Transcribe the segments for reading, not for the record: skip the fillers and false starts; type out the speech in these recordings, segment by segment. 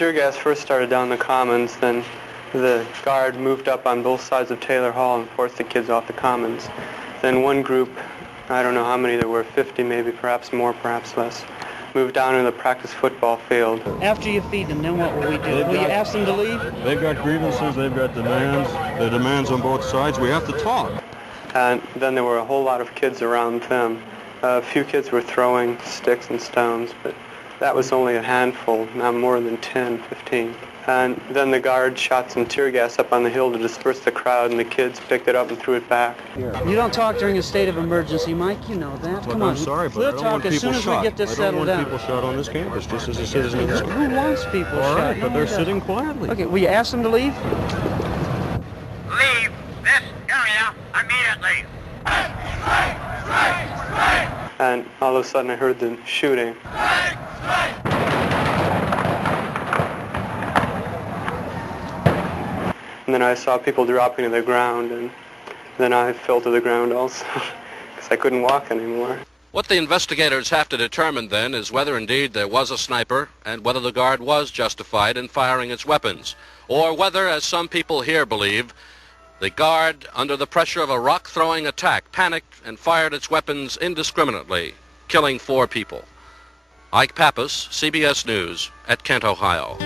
tear gas first started down the Commons, then the guard moved up on both sides of Taylor Hall and forced the kids off the Commons. Then one group, I don't know how many there were, 50 maybe, perhaps more, perhaps less, moved down to the practice football field. After you feed them, then what will we do? Will you ask them to leave? They've got grievances, they've got demands. There are demands on both sides. We have to talk. And then there were a whole lot of kids around them. A few kids were throwing sticks and stones, but that was only a handful, not more than 10, 15. And then the guard shot some tear gas up on the hill to disperse the crowd, and the kids picked it up and threw it back. You don't talk during a state of emergency, Mike. You know that. Look, Come on. I'm sorry, but we'll I don't talk want as people soon as shot. we get this settled I don't down. want people shot on this campus, just as a citizen of this campus. Who wants people All shot? right, but they're sitting quietly. Okay, will you ask them to leave? Leave this area immediately. And all of a sudden I heard the shooting. And then I saw people dropping to the ground, and then I fell to the ground also, because I couldn't walk anymore. What the investigators have to determine then is whether indeed there was a sniper and whether the guard was justified in firing its weapons, or whether, as some people here believe, the guard, under the pressure of a rock-throwing attack, panicked and fired its weapons indiscriminately, killing 4 people. Ike Pappas, CBS News, at Kent, Ohio.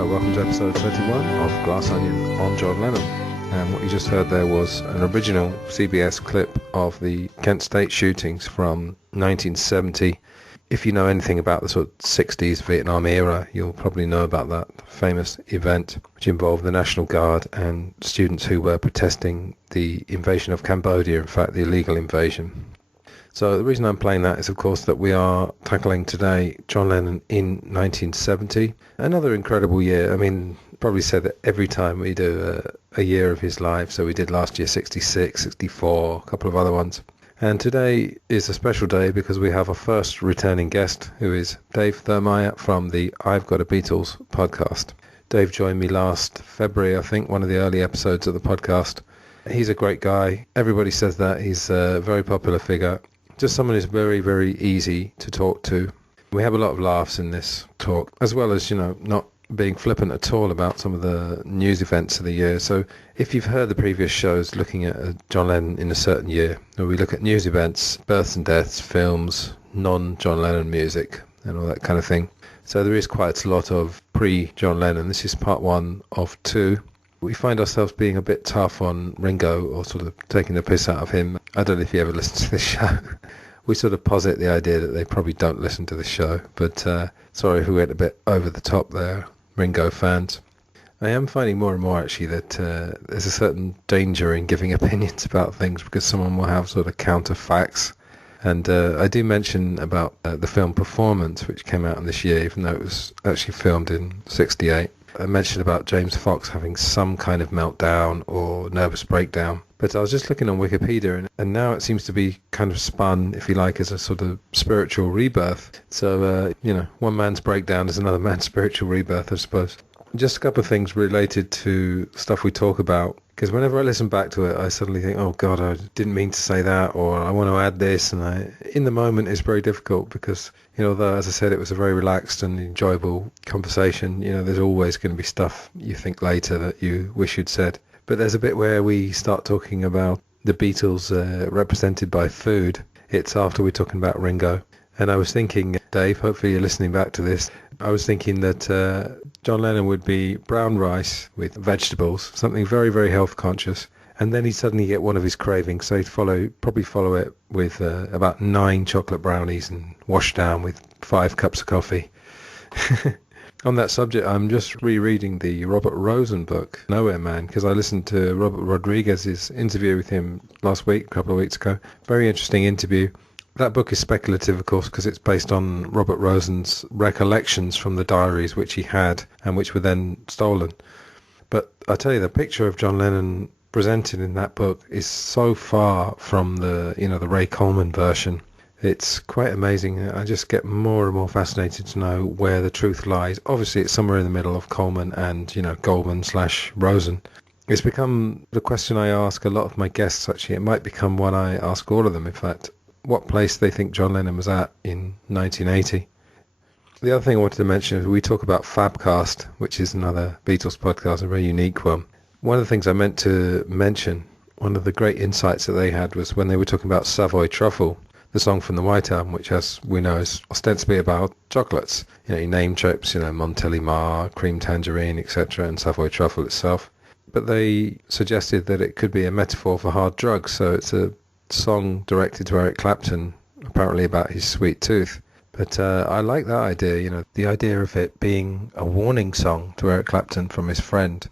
Welcome to episode 21 of Glass Onion on John Lennon. And what you just heard there was an original CBS clip of the Kent State shootings from 1970. If you know anything about the sort of 60s Vietnam era, you'll probably know about that famous event, which involved the National Guard and students who were protesting the invasion of Cambodia, in fact the illegal invasion. So the reason I'm playing that is, of course, that we are tackling today John Lennon in 1970. Another incredible year. I mean, probably say that every time we do a year of his life. So we did last year 66, 64, a couple of other ones. And today is a special day because we have a first returning guest, who is Dave Thurmaier from the I've Got a Beatles podcast. Dave joined me last February, I think, one of the early episodes of the podcast. He's a great guy. Everybody says that. He's a very popular figure. Just someone who's very, very easy to talk to. We have a lot of laughs in this talk, as well as, not being flippant at all about some of the news events of the year. So if you've heard the previous shows looking at John Lennon in a certain year, where we look at news events, births and deaths, films, non-John Lennon music, and all that kind of thing. So there is quite a lot of pre-John Lennon. This is part 1 of 2. We find ourselves being a bit tough on Ringo, or sort of taking the piss out of him. I don't know if you ever listen to this show. We sort of posit the idea that they probably don't listen to the show, but sorry if we went a bit over the top there, Ringo fans. I am finding more and more actually that there's a certain danger in giving opinions about things, because someone will have sort of counter facts. And I do mention about the film Performance, which came out in this year, even though it was actually filmed in 68. I mentioned about James Fox having some kind of meltdown or nervous breakdown. But I was just looking on Wikipedia, and now it seems to be kind of spun, if you like, as a sort of spiritual rebirth. So, one man's breakdown is another man's spiritual rebirth, I suppose. Just a couple of things related to stuff we talk about, because whenever I listen back to it, I suddenly think, oh God, I didn't mean to say that, or I want to add this, and in the moment it's very difficult because, although, as I said, it was a very relaxed and enjoyable conversation, there's always going to be stuff you think later that you wish you'd said. But there's a bit where we start talking about the Beatles represented by food. It's after we're talking about Ringo. And I was thinking, Dave, hopefully you're listening back to this, I was thinking that John Lennon would be brown rice with vegetables, something very, very health conscious. And then he'd suddenly get one of his cravings, so he'd probably follow it with about 9 chocolate brownies and wash down with 5 cups of coffee. On that subject, I'm just rereading the Robert Rosen book, Nowhere Man, because I listened to Robert Rodriguez's interview with him last week, a couple of weeks ago. Very interesting interview. That book is speculative, of course, because it's based on Robert Rosen's recollections from the diaries which he had and which were then stolen. But I tell you, the picture of John Lennon presented in that book is so far from the Ray Coleman version. It's quite amazing. I just get more and more fascinated to know where the truth lies. Obviously, it's somewhere in the middle of Coleman and, Goldman/Rosen. It's become the question I ask a lot of my guests, actually. It might become one I ask all of them, in fact. What place they think John Lennon was at in 1980. The other thing I wanted to mention is we talk about Fabcast, which is another Beatles podcast, a very unique one. One of the things I meant to mention, one of the great insights that they had was when they were talking about Savoy Truffle, the song from the White Album, which, as we know, is ostensibly about chocolates. Your name chips, Montélimar, cream tangerine, etc., and Savoy Truffle itself. But they suggested that it could be a metaphor for hard drugs, so it's a song directed to Eric Clapton, apparently about his sweet tooth. But I like that idea, the idea of it being a warning song to Eric Clapton from his friend,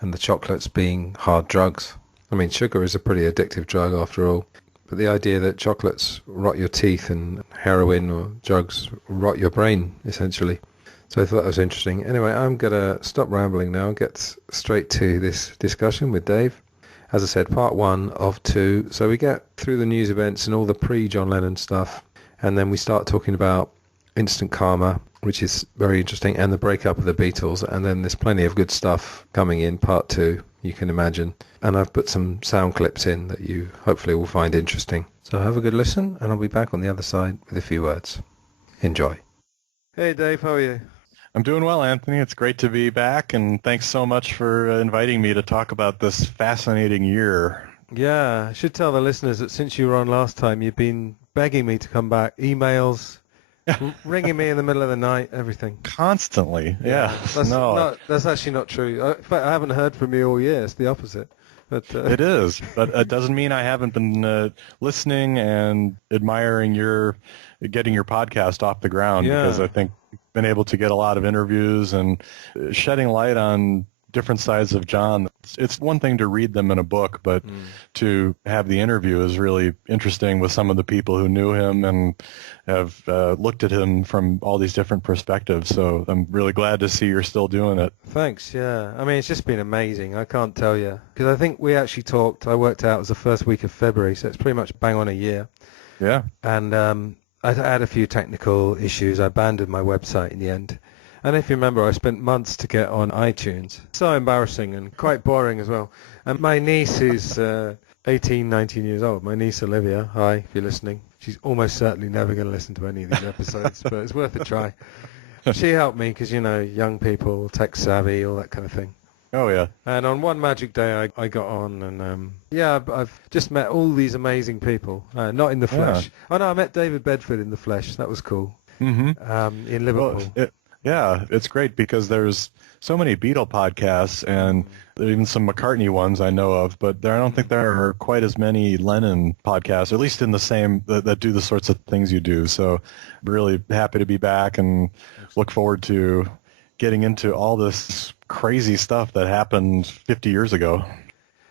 and the chocolates being hard drugs. I mean, sugar is a pretty addictive drug after all. But the idea that chocolates rot your teeth and heroin or drugs rot your brain, essentially. So I thought that was interesting. Anyway, I'm going to stop rambling now and get straight to this discussion with Dave. As I said, part 1 of 2. So we get through the news events and all the pre-John Lennon stuff. And then we start talking about Instant Karma, which is very interesting, and the breakup of the Beatles. And then there's plenty of good stuff coming in part 2. You can imagine. And I've put some sound clips in that you hopefully will find interesting. So have a good listen, and I'll be back on the other side with a few words. Enjoy. Hey Dave, how are you? I'm doing well, Anthony. It's great to be back, and thanks so much for inviting me to talk about this fascinating year. Yeah, I should tell the listeners that since you were on last time, you've been begging me to come back. Emails, ringing me in the middle of the night, everything. Constantly, yeah. That's actually not true. In fact, I haven't heard from you all year. It's the opposite. But, it is, but it doesn't mean I haven't been listening and admiring getting your podcast off the ground, because I think you've been able to get a lot of interviews and shedding light on different sides of John. It's one thing to read them in a book, but to have the interview is really interesting with some of the people who knew him and have looked at him from all these different perspectives. So I'm really glad to see you're still doing it. Thanks, yeah. I mean, it's just been amazing. I can't tell you. Because I think we actually talked, I worked out it was the first week of February, so it's pretty much bang on a year. Yeah. And I had a few technical issues. I abandoned my website in the end. And if you remember, I spent months to get on iTunes. So embarrassing and quite boring as well. And my niece is 18, 19 years old. My niece Olivia, hi, if you're listening. She's almost certainly never going to listen to any of these episodes, but it's worth a try. She helped me because, young people, tech savvy, all that kind of thing. Oh, yeah. And on one magic day, I got on, and I've just met all these amazing people, not in the flesh. Yeah. Oh, no, I met David Bedford in the flesh. That was cool. Mm-hmm. In Liverpool. Well, yeah, it's great because there's so many Beatle podcasts, and even some McCartney ones I know of, but I don't think there are quite as many Lennon podcasts, at least in the same, that do the sorts of things you do. So really happy to be back and look forward to getting into all this crazy stuff that happened 50 years ago.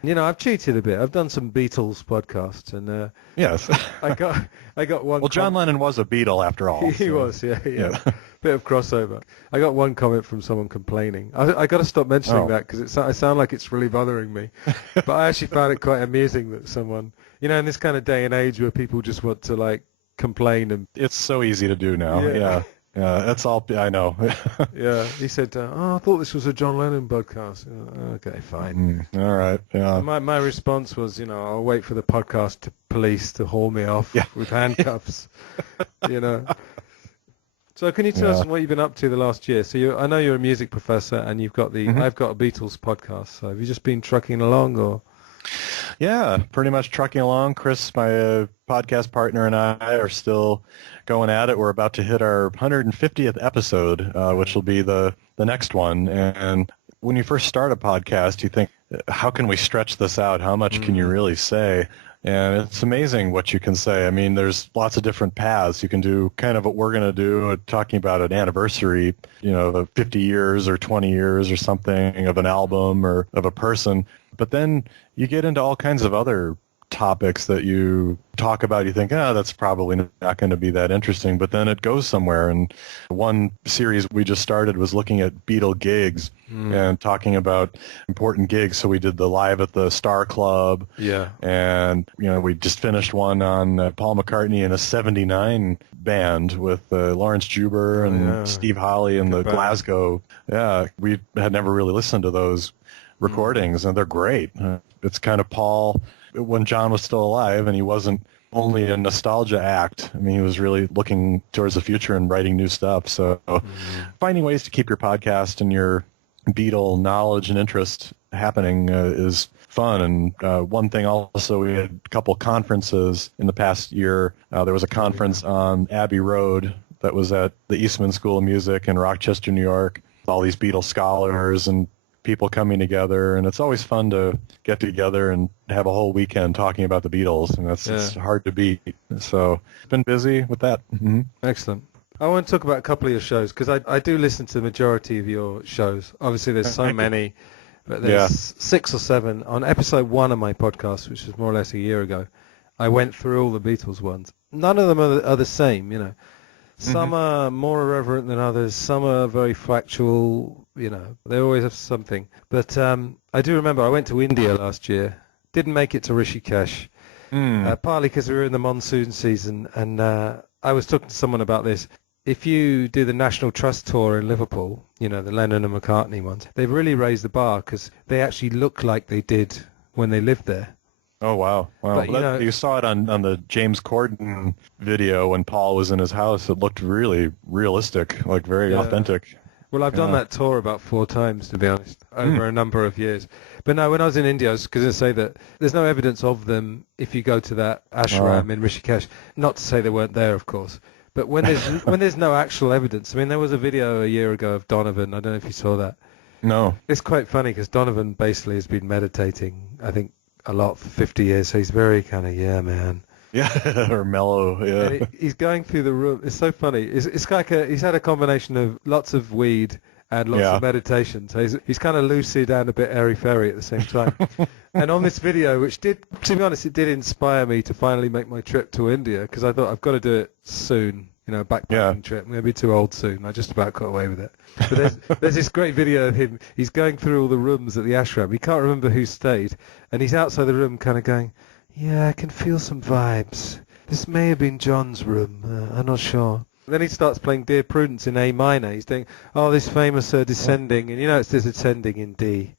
I've cheated a bit. I've done some Beatles podcasts, and yes, I got one. Well, John Lennon was a Beatle after all. He was, yeah. Bit of crossover. I got one comment from someone complaining. I got to stop mentioning that because I sound like it's really bothering me. But I actually found it quite amusing that someone, in this kind of day and age where people just want to complain, and it's so easy to do now. Yeah. Yeah, that's all I know. Yeah, he said, I thought this was a John Lennon podcast. Okay, fine. All right, yeah. And my response was, I'll wait for the podcast police to haul me off with handcuffs, So can you tell us what you've been up to the last year? So I know you're a music professor, and you've got I've got a Beatles podcast. So have you just been trucking along, or? Yeah, pretty much trucking along. Chris, my podcast partner, and I are still going at it. We're about to hit our 150th episode, which will be the next one. And when you first start a podcast, you think, how can we stretch this out? How much can you really say? And it's amazing what you can say. I mean, there's lots of different paths. You can do kind of what we're going to do, talking about an anniversary, of 50 years or 20 years or something of an album or of a person. But then you get into all kinds of other topics that you talk about, you think, that's probably not going to be that interesting, but then it goes somewhere. And one series we just started was looking at Beatle gigs and talking about important gigs. So we did the Live at the Star Club. Yeah. And, we just finished one on Paul McCartney and a 79 band with Lawrence Juber and Steve Holley and the band. Glasgow. Yeah, we had never really listened to those recordings, and they're great. It's kind of Paul when John was still alive, and he wasn't only a nostalgia act. I mean, he was really looking towards the future and writing new stuff. So finding ways to keep your podcast and your Beatle knowledge and interest happening is fun. And one thing also, we had a couple conferences in the past year. There was a conference on Abbey Road that was at the Eastman School of Music in Rochester, New York. All these Beatles scholars and people coming together, and it's always fun to get together and have a whole weekend talking about the Beatles, and it's hard to beat. So been busy with that. Mm-hmm. Excellent. I want to talk about a couple of your shows, because I do listen to the majority of your shows. Obviously, there's so many, but there's 6 or 7. On episode 1 of my podcast, which was more or less a year ago, I went through all the Beatles ones. None of them are the same, Some are more irreverent than others. Some are very factual. They always have something. But I do remember I went to India last year. Didn't make it to Rishikesh, partly because we were in the monsoon season. And I was talking to someone about this. If you do the National Trust tour in Liverpool, the Lennon and McCartney ones, they've really raised the bar because they actually look like they did when they lived there. Oh, wow. But, you saw it on the James Corden video when Paul was in his house. It looked really realistic, like very authentic. Well, I've done that tour about 4 times, to be honest, over a number of years. But no, when I was in India, I was going to say that there's no evidence of them if you go to that ashram in Rishikesh. Not to say they weren't there, of course. But when there's no actual evidence, I mean, there was a video a year ago of Donovan. I don't know if you saw that. No. It's quite funny because Donovan basically has been meditating, I think, a lot for 50 years. So he's very kind of, man. Yeah, or mellow, yeah. And he's going through the room. It's so funny. It's like he's had a combination of lots of weed and lots of meditation. So he's kind of lucid and a bit airy-fairy at the same time. And on this video, which did, to be honest, it did inspire me to finally make my trip to India, because I thought I've got to do it soon, a backpacking trip. I'm going to be too old soon. I just about got away with it. But there's this great video of him. He's going through all the rooms at the ashram. He can't remember who stayed. And he's outside the room kind of going, yeah, I can feel some vibes. This may have been John's room. I'm not sure. Then he starts playing Dear Prudence in A minor. He's doing, this famous descending. And it's this ascending in D.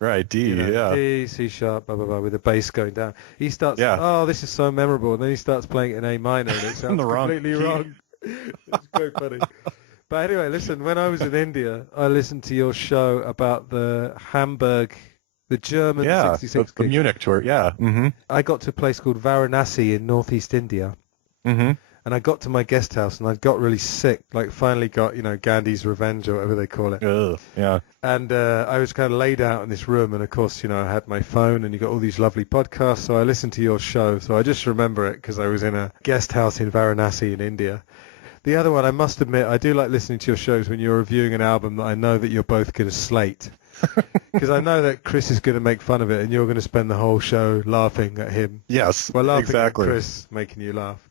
Right, D, D, C sharp, blah, blah, blah, with the bass going down. He starts, this is so memorable. And then he starts playing it in A minor. And it sounds completely wrong. It's quite funny. But anyway, listen, when I was in India, I listened to your show about the Hamburg, the German 66 the Munich tour, I got to a place called Varanasi in northeast India. Mm-hmm. And I got to my guest house and I got really sick, finally got, Gandhi's revenge or whatever they call it. Yeah. And I was kind of laid out in this room and, of course, I had my phone and you got all these lovely podcasts, so I listened to your show. So I just remember it because I was in a guest house in Varanasi in India. The other one, I must admit, I do like listening to your shows when you're reviewing an album that I know that you're both going to slate. Because I know that Chris is going to make fun of it and you're going to spend the whole show laughing at him. Yes, well, laughing exactly. at Chris, making you laugh.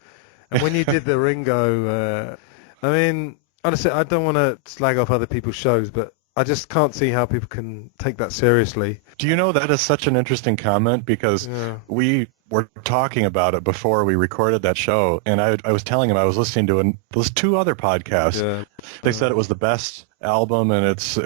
And when you did the Ringo, I mean, honestly, I don't want to slag off other people's shows, but I just can't see how people can take that seriously. Do you know that is such an interesting comment? Because we were talking about it before we recorded that show, and I was telling him I was listening to those 2 other podcasts. Yeah. They said it was the best album, and it's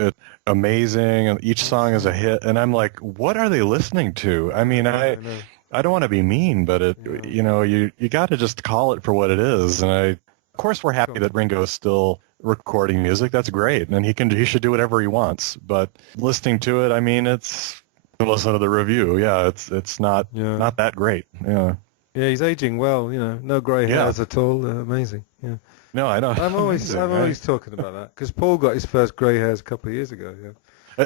amazing, and each song is a hit. And I'm like, what are they listening to? I mean, I don't want to be mean, but you got to just call it for what it is. And of course, we're happy that Ringo is still recording music. That's great, and he should do whatever he wants. But listening to it, I mean, listen to the review. Yeah, it's not that great. Yeah. Yeah, he's aging well. No grey hairs at all. Amazing. Yeah. No, I know. I'm always talking about that because Paul got his first grey hairs a couple of years ago. Yeah.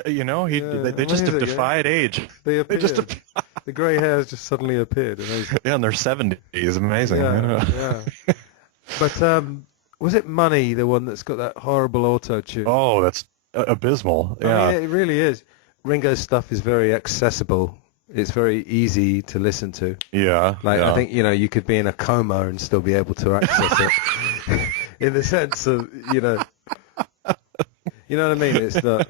They just have defied age. They the grey hairs just suddenly appeared. Yeah, in their 70s. Amazing. Yeah. But was it Money, the one that's got that horrible auto-tune? Oh, that's abysmal. Yeah. I mean, it really is. Ringo's stuff is very accessible. It's very easy to listen to. Yeah. Like, yeah. I think, you could be in a coma and still be able to access it. In the sense of, you know what I mean? It's not...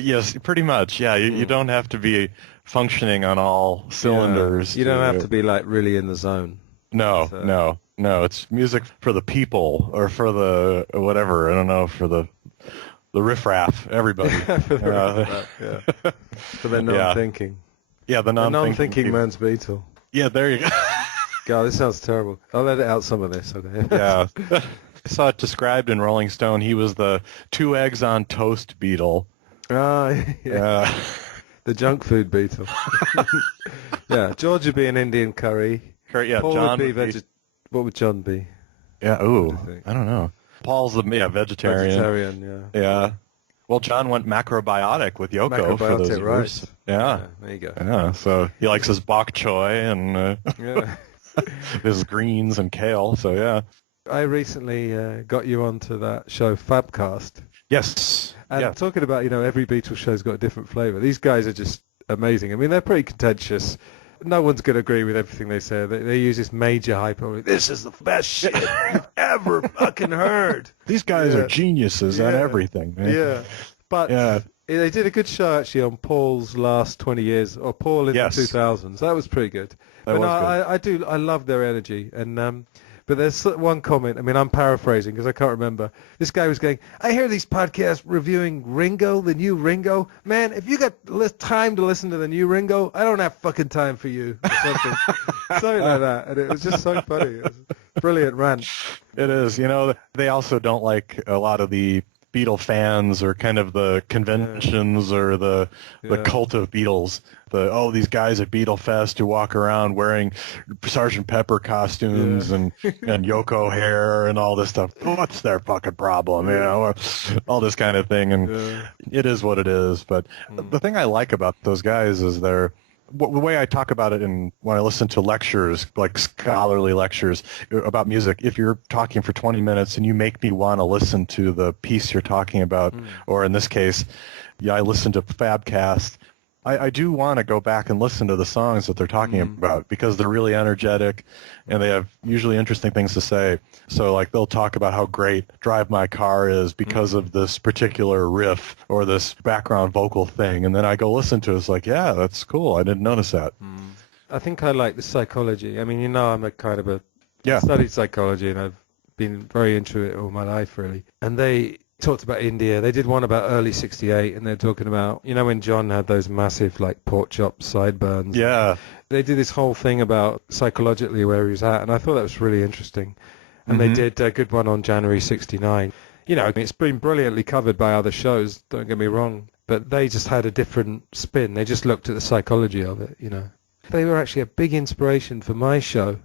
Yes, pretty much. Yeah, you don't have to be functioning on all cylinders. You don't have to be, like, really in the zone. No, So- no. It's music for the people, or for the whatever. I don't know, for the riffraff, everybody. For their non-thinking. Yeah, the The non-thinking non-thinking people. man's Beatle. Yeah, there you go. God, this sounds terrible. I'll edit out some of this, okay? Yeah. I saw it described in Rolling Stone. He was the 2 eggs on toast Beatle. Yeah. The junk food Beatle. Yeah, George would be an Indian curry. Yeah, Paul John would be What would John be? Yeah, ooh, What do you think? I don't know. Paul's the vegetarian. Vegetarian, yeah. Yeah. Well, John went macrobiotic with Yoko for those Macrobiotic, years. right. Yeah. There you go. Yeah, so he likes his bok choy and Yeah. his greens and kale, so yeah. I recently got you onto that show Fabcast. Yes. And Yeah. talking about, every Beatles show's got a different flavour. These guys are just amazing. I mean, they're pretty contentious. No one's going to agree with everything they say. They use this major hyperbole. This is the best shit you've ever fucking heard. These guys Yeah. are geniuses on everything, man. Yeah. But they did a good show, actually, on Paul's last 20 years, or Paul in Yes. the 2000s. That was pretty good. That But was good. I love their energy. And but there's one comment, I mean, I'm paraphrasing because I can't remember. This guy was going, I hear these podcasts reviewing Ringo, the new Ringo. Man, if you got time to listen to the new Ringo, I don't have fucking time for you. Or something. Something like that. And it was just so funny. It was a brilliant rant. It is. They also don't like a lot of the Beatle fans, or kind of the conventions, or the cult of Beatles. These guys at Beatle Fest who walk around wearing Sgt. Pepper costumes and Yoko hair and all this stuff. What's their fucking problem? Or all this kind of thing. And it is what it is. But the thing I like about those guys is the way I talk about it when I listen to lectures, like scholarly lectures about music, if you're talking for 20 minutes and you make me want to listen to the piece you're talking about, or in this case, I listen to Fabcast, I do want to go back and listen to the songs that they're talking about, because they're really energetic and they have usually interesting things to say. So, like, they'll talk about how great Drive My Car is because of this particular riff or this background vocal thing. And then I go listen to it. It's like, yeah, that's cool. I didn't notice that. I think I like the psychology. I mean, I'm a kind of I studied psychology and I've been very into it all my life, really. And they talked about India. They did one about early 68, and they're talking about, when John had those massive, like, pork chop sideburns. Yeah. They did this whole thing about psychologically where he was at, and I thought that was really interesting. And they did a good one on January 69. It's been brilliantly covered by other shows, don't get me wrong, but they just had a different spin. They just looked at the psychology of it, They were actually a big inspiration for my show.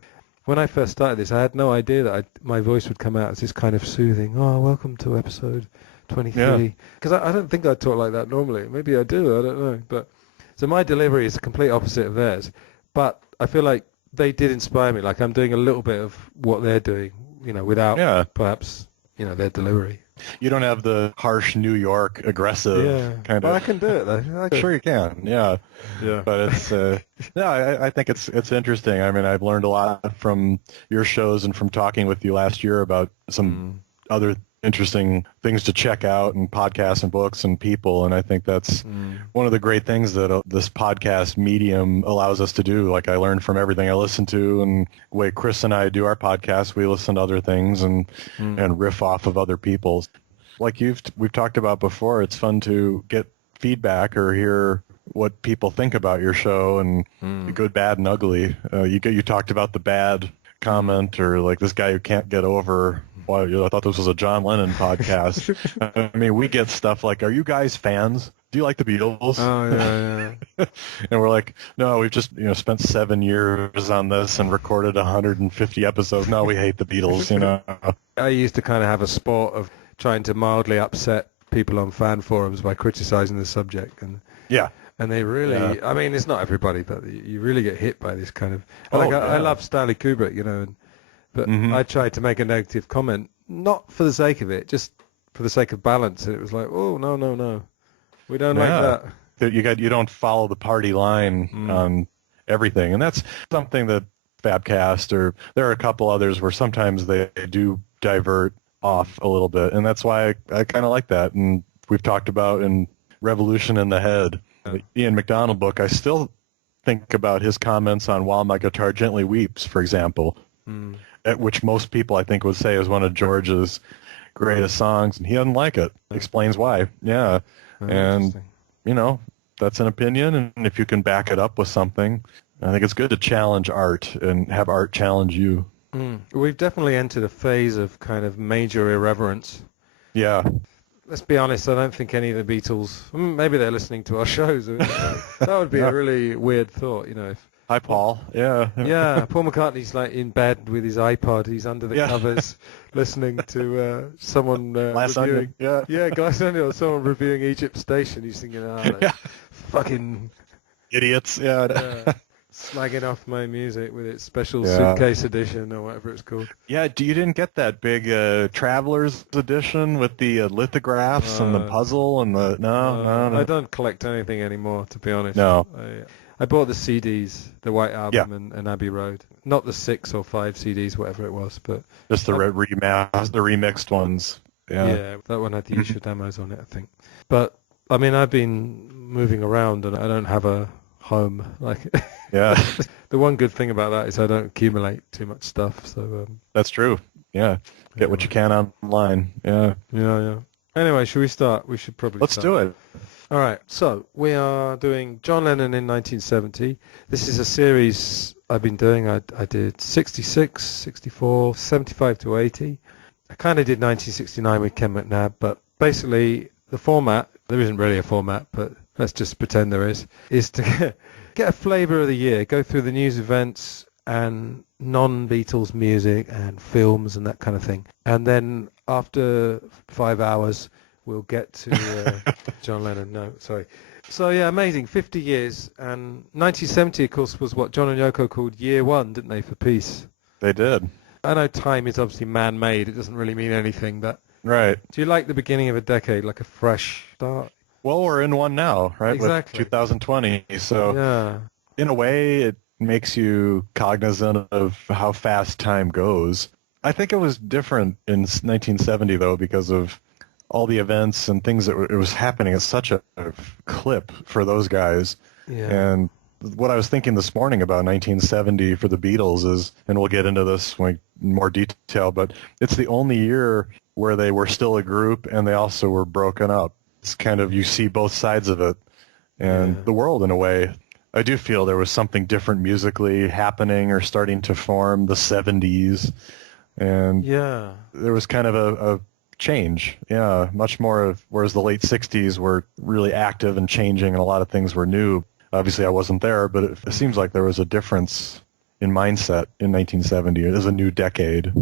When I first started this, I had no idea that my voice would come out as this kind of soothing, welcome to episode 23. Because I don't think I talk like that normally. Maybe I do, I don't know. But so my delivery is the complete opposite of theirs. But I feel like they did inspire me. Like, I'm doing a little bit of what they're doing, without perhaps, their delivery. You don't have the harsh New York aggressive kind But of. I can do it, though. Sure you can, yeah. But it's, I think it's interesting. I mean, I've learned a lot from your shows and from talking with you last year about some other interesting things to check out, and podcasts and books and people, and I think that's one of the great things that this podcast medium allows us to do. Like, I learned from everything I listen to, and the way Chris and I do our podcast, we listen to other things and riff off of other people's. Like we've talked about before, it's fun to get feedback or hear what people think about your show, and the good, bad, and ugly. You talked about the bad comment, or like this guy who can't get over, well, I thought this was a John Lennon podcast. I mean, we get stuff like, are you guys fans? Do you like the Beatles? Oh, yeah. And we're like, no, we've just spent 7 years on this and recorded 150 episodes. No, we hate the Beatles, I used to kind of have a sport of trying to mildly upset people on fan forums by criticizing the subject. And they really, I mean, it's not everybody, but you really get hit by this kind of... I love Stanley Kubrick, but I tried to make a negative comment, not for the sake of it, just for the sake of balance. And it was like, oh, no. We don't like that. You don't follow the party line on everything, and that's something that Fabcast, or there are a couple others where sometimes they do divert off a little bit, and that's why I kind of like that. And we've talked about in Revolution in the Head, the Ian MacDonald book, I still think about his comments on While My Guitar Gently Weeps, for example, at which most people I think would say is one of George's greatest songs, and he doesn't like it. Explains why. Yeah. And, that's an opinion, and if you can back it up with something, I think it's good to challenge art and have art challenge you. We've definitely entered a phase of kind of major irreverence. Yeah. Let's be honest, I don't think any of the Beatles, maybe they're listening to our shows. That would be a really weird thought, if... Hi, Paul. Yeah. Yeah, Paul McCartney's like in bed with his iPod. He's under the covers listening to someone Glass reviewing... Onion. Yeah. Glass Onion, or someone reviewing Egypt Station. He's thinking, fucking... Idiots. Yeah. Slagging off my music with its special suitcase edition or whatever it's called. Yeah, you didn't get that big Traveler's edition with the lithographs and the puzzle and the... No. I don't collect anything anymore, to be honest. No. I bought the CDs, the White Album and Abbey Road. Not the 6 or 5 CDs, whatever it was, but... Just the remixed ones. Yeah, that one had the issue demos on it, I think. But, I mean, I've been moving around and I don't have a home. Yeah. The one good thing about that is I don't accumulate too much stuff, so... That's true. Yeah. Get what you can online. Yeah. Yeah. Anyway, should we start? We should probably Let's do it. All right, so we are doing John Lennon in 1970. This is a series I've been doing. I did 66, 64, 75 to 80. I kind of did 1969 with Ken McNabb, but basically the format, there isn't really a format, but let's just pretend there is to get a flavour of the year, go through the news events and non-Beatles music and films and that kind of thing. And then after 5 hours... we'll get to John Lennon. No, sorry. So, yeah, amazing. 50 years. And 1970, of course, was what John and Yoko called year one, didn't they, for peace? They did. I know time is obviously man-made. It doesn't really mean anything. But right. Do you like the beginning of a decade, like a fresh start? Well, we're in one now, right? Exactly. With 2020. So, in a way, it makes you cognizant of how fast time goes. I think it was different in 1970, though, because of all the events and things that it was happening at such a clip for those guys. Yeah. And what I was thinking this morning about 1970 for the Beatles is, and we'll get into this in more detail, but it's the only year where they were still a group and they also were broken up. It's kind of, you see both sides of it and the world in a way. I do feel there was something different musically happening or starting to form, the 70s. And there was kind of a change, much more of, whereas the late 60s were really active and changing and a lot of things were new. Obviously I wasn't there, but it seems like there was a difference in mindset in 1970. It is a new decade.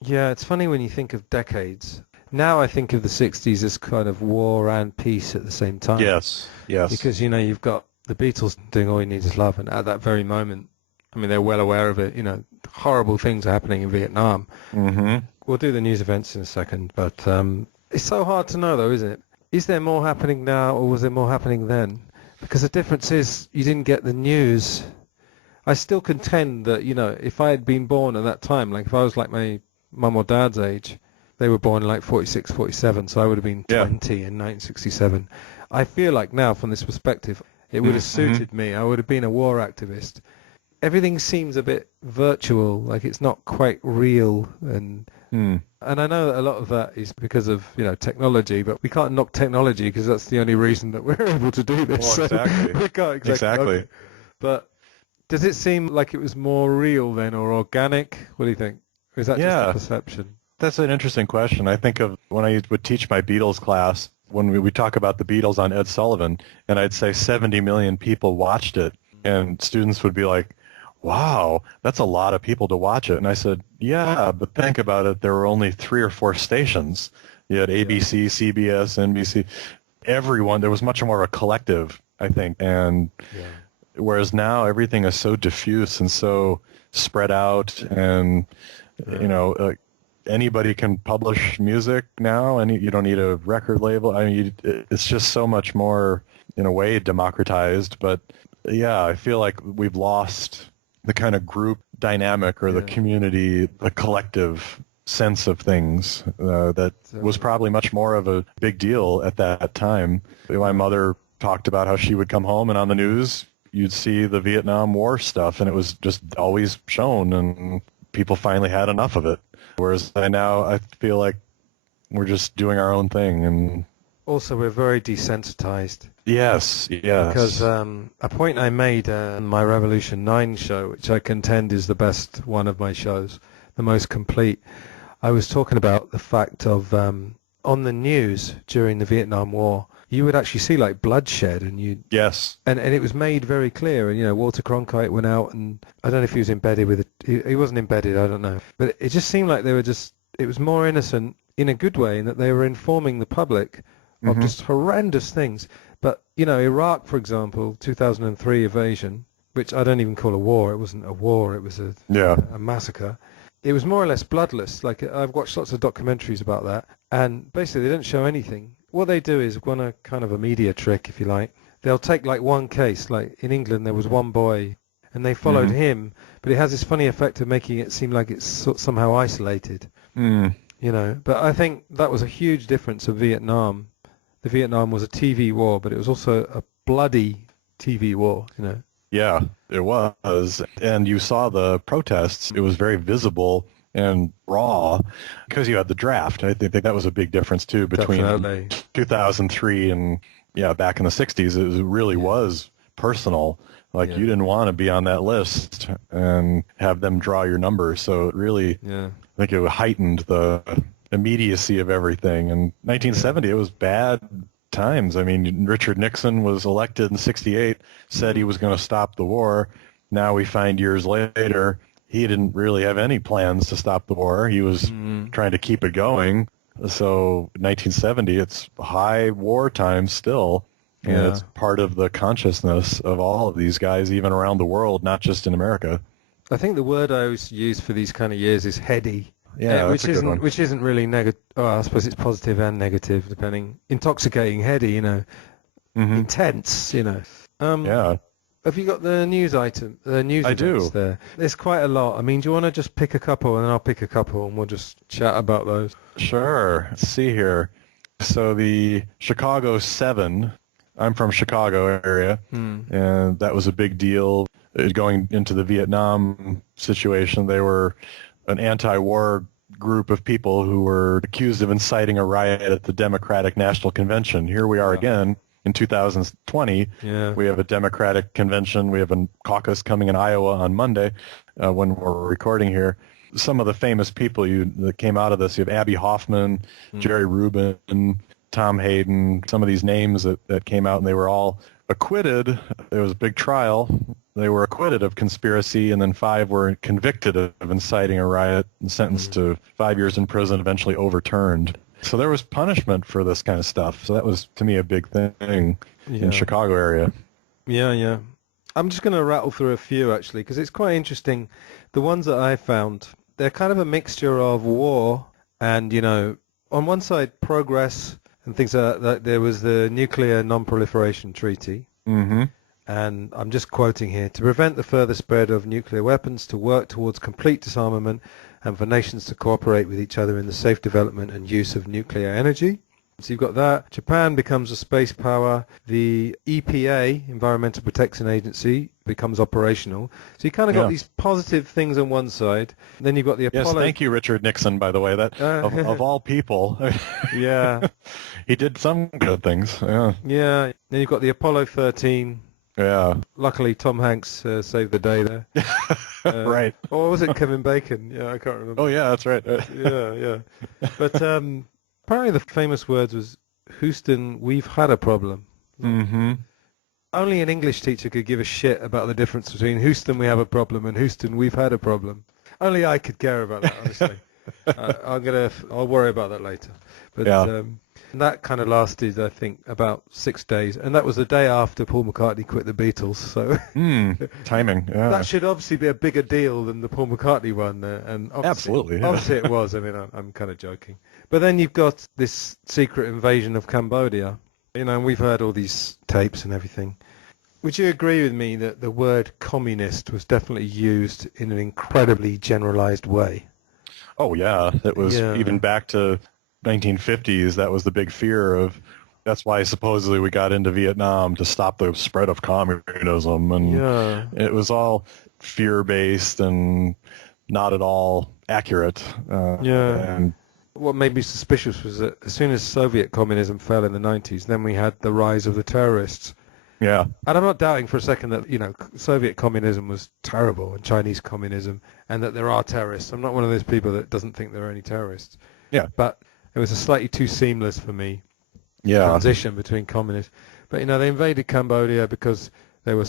Yeah, it's funny when you think of decades. Now I think of the 60s as kind of war and peace at the same time. Yes. Because, you've got the Beatles doing All You Need Is Love, and at that very moment, I mean, they're well aware of it, horrible things are happening in Vietnam. Mm-hmm. We'll do the news events in a second, but it's so hard to know, though, isn't it? Is there more happening now, or was there more happening then? Because the difference is you didn't get the news. I still contend that, if I had been born at that time, like if I was like my mum or dad's age, they were born in like 46, 47, so I would have been 20 in 1967. I feel like now, from this perspective, it would have suited me. I would have been a war activist. Everything seems a bit virtual, like it's not quite real, and I know that a lot of that is because of technology, but we can't knock technology because that's the only reason that we're able to do this. Well, exactly. We can't exactly. But does it seem like it was more real then, or organic? What do you think? Or is that just a perception? That's an interesting question. I think of when I would teach my Beatles class, when we talk about the Beatles on Ed Sullivan, and I'd say 70 million people watched it, and students would be like, wow, that's a lot of people to watch it. And I said, yeah, but think about it. There were only 3 or 4 stations. You had ABC, CBS, NBC. Everyone, there was much more of a collective, I think. And whereas now everything is so diffuse and so spread out and, anybody can publish music now, and you don't need a record label. I mean, it's just so much more, in a way, democratized. But yeah, I feel like we've lost the kind of group dynamic or the community, the collective sense of things that was probably much more of a big deal at that time. My mother talked about how she would come home and on the news you'd see the Vietnam War stuff, and it was just always shown, and people finally had enough of it. Whereas I feel like we're just doing our own thing. And also, we're very desensitized. Yes. Because a point I made on my Revolution 9 show, which I contend is the best one of my shows, the most complete, I was talking about the fact of on the news during the Vietnam War, you would actually see like bloodshed, and and it was made very clear. And Walter Cronkite went out, and I don't know if he was embedded with it. He wasn't embedded, I don't know, but it just seemed like it was more innocent in a good way, in that they were informing the public of just horrendous things. But Iraq, for example, 2003 invasion, which I don't even call a war. It wasn't a war. It was a massacre. It was more or less bloodless. Like, I've watched lots of documentaries about that, and basically they don't show anything. What they do is, on a kind of a media trick, if you like, they'll take like one case. Like in England, there was one boy, and they followed him, but it has this funny effect of making it seem like it's somehow isolated. But I think that was a huge difference of Vietnam. The Vietnam was a TV war, but it was also a bloody TV war. Yeah, it was. And you saw the protests. It was very visible and raw because you had the draft. I think that was a big difference, too, between 2003 and, back in the 60s. It really was personal. Like, you didn't want to be on that list and have them draw your number. So it really, I think it heightened the immediacy of everything. In 1970, it was bad times. I mean, Richard Nixon was elected in 68, said he was going to stop the war. Now we find years later he didn't really have any plans to stop the war. He was trying to keep it going. So 1970, it's high war time still, and it's part of the consciousness of all of these guys, even around the world, not just in America. I think the word I always use for these kind of years is heady. Yeah, which isn't really negative. Oh, I suppose it's positive and negative, depending. Intoxicating, heady, intense, Have you got the news item? The news events there. There's quite a lot. I mean, do you want to just pick a couple, and then I'll pick a couple, and we'll just chat about those? Sure. Let's see here. So the Chicago 7. I'm from Chicago area, and that was a big deal. Going into the Vietnam situation, they were an anti-war group of people who were accused of inciting a riot at the Democratic National Convention. Here we are again in 2020. We have a Democratic convention. We have a caucus coming in Iowa on Monday when we're recording here. Some of the famous people that came out of this, you have Abby Hoffman, Jerry Rubin, Tom Hayden, some of these names that came out, and they were all acquitted. There was a big trial. They were acquitted of conspiracy, and then 5 were convicted of inciting a riot and sentenced to 5 years in prison, eventually overturned. So there was punishment for this kind of stuff. So that was, to me, a big thing in Chicago area. Yeah. I'm just going to rattle through a few, actually, because it's quite interesting. The ones that I found, they're kind of a mixture of war and, on one side, progress and things like that. There was the Nuclear Non-Proliferation Treaty. And I'm just quoting here, to prevent the further spread of nuclear weapons, to work towards complete disarmament, and for nations to cooperate with each other in the safe development and use of nuclear energy. So you've got that. Japan becomes a space power. The EPA, Environmental Protection Agency, becomes operational. So you kind of got these positive things on one side. Then you've got the Apollo... Yes, thank you, Richard Nixon, by the way. That of all people. He did some good things. Yeah. Then you've got the Apollo 13... Yeah. Luckily, Tom Hanks saved the day there. Right. Or was it Kevin Bacon? Yeah, I can't remember. Oh, yeah, that's right. Yeah. But apparently the famous words was, Houston, we've had a problem. Only an English teacher could give a shit about the difference between Houston, we have a problem, and Houston, we've had a problem. Only I could care about that, honestly. I'll worry about that later. But that kind of lasted, I think, about 6 days, and that was the day after Paul McCartney quit the Beatles. So timing. Yeah. That should obviously be a bigger deal than the Paul McCartney one, and absolutely, obviously it was. I mean, I'm kind of joking. But then you've got this secret invasion of Cambodia, and we've heard all these tapes and everything. Would you agree with me that the word communist was definitely used in an incredibly generalized way? Oh, yeah. It was even back to 1950s. That was the big fear of. That's why supposedly we got into Vietnam, to stop the spread of communism. And it was all fear-based and not at all accurate. And what made me suspicious was that as soon as Soviet communism fell in the 90s, then we had the rise of the terrorists. Yeah. And I'm not doubting for a second that, Soviet communism was terrible and Chinese communism, and that there are terrorists. I'm not one of those people that doesn't think there are any terrorists. Yeah. But it was a slightly too seamless for me transition between communists. But, they invaded Cambodia because they were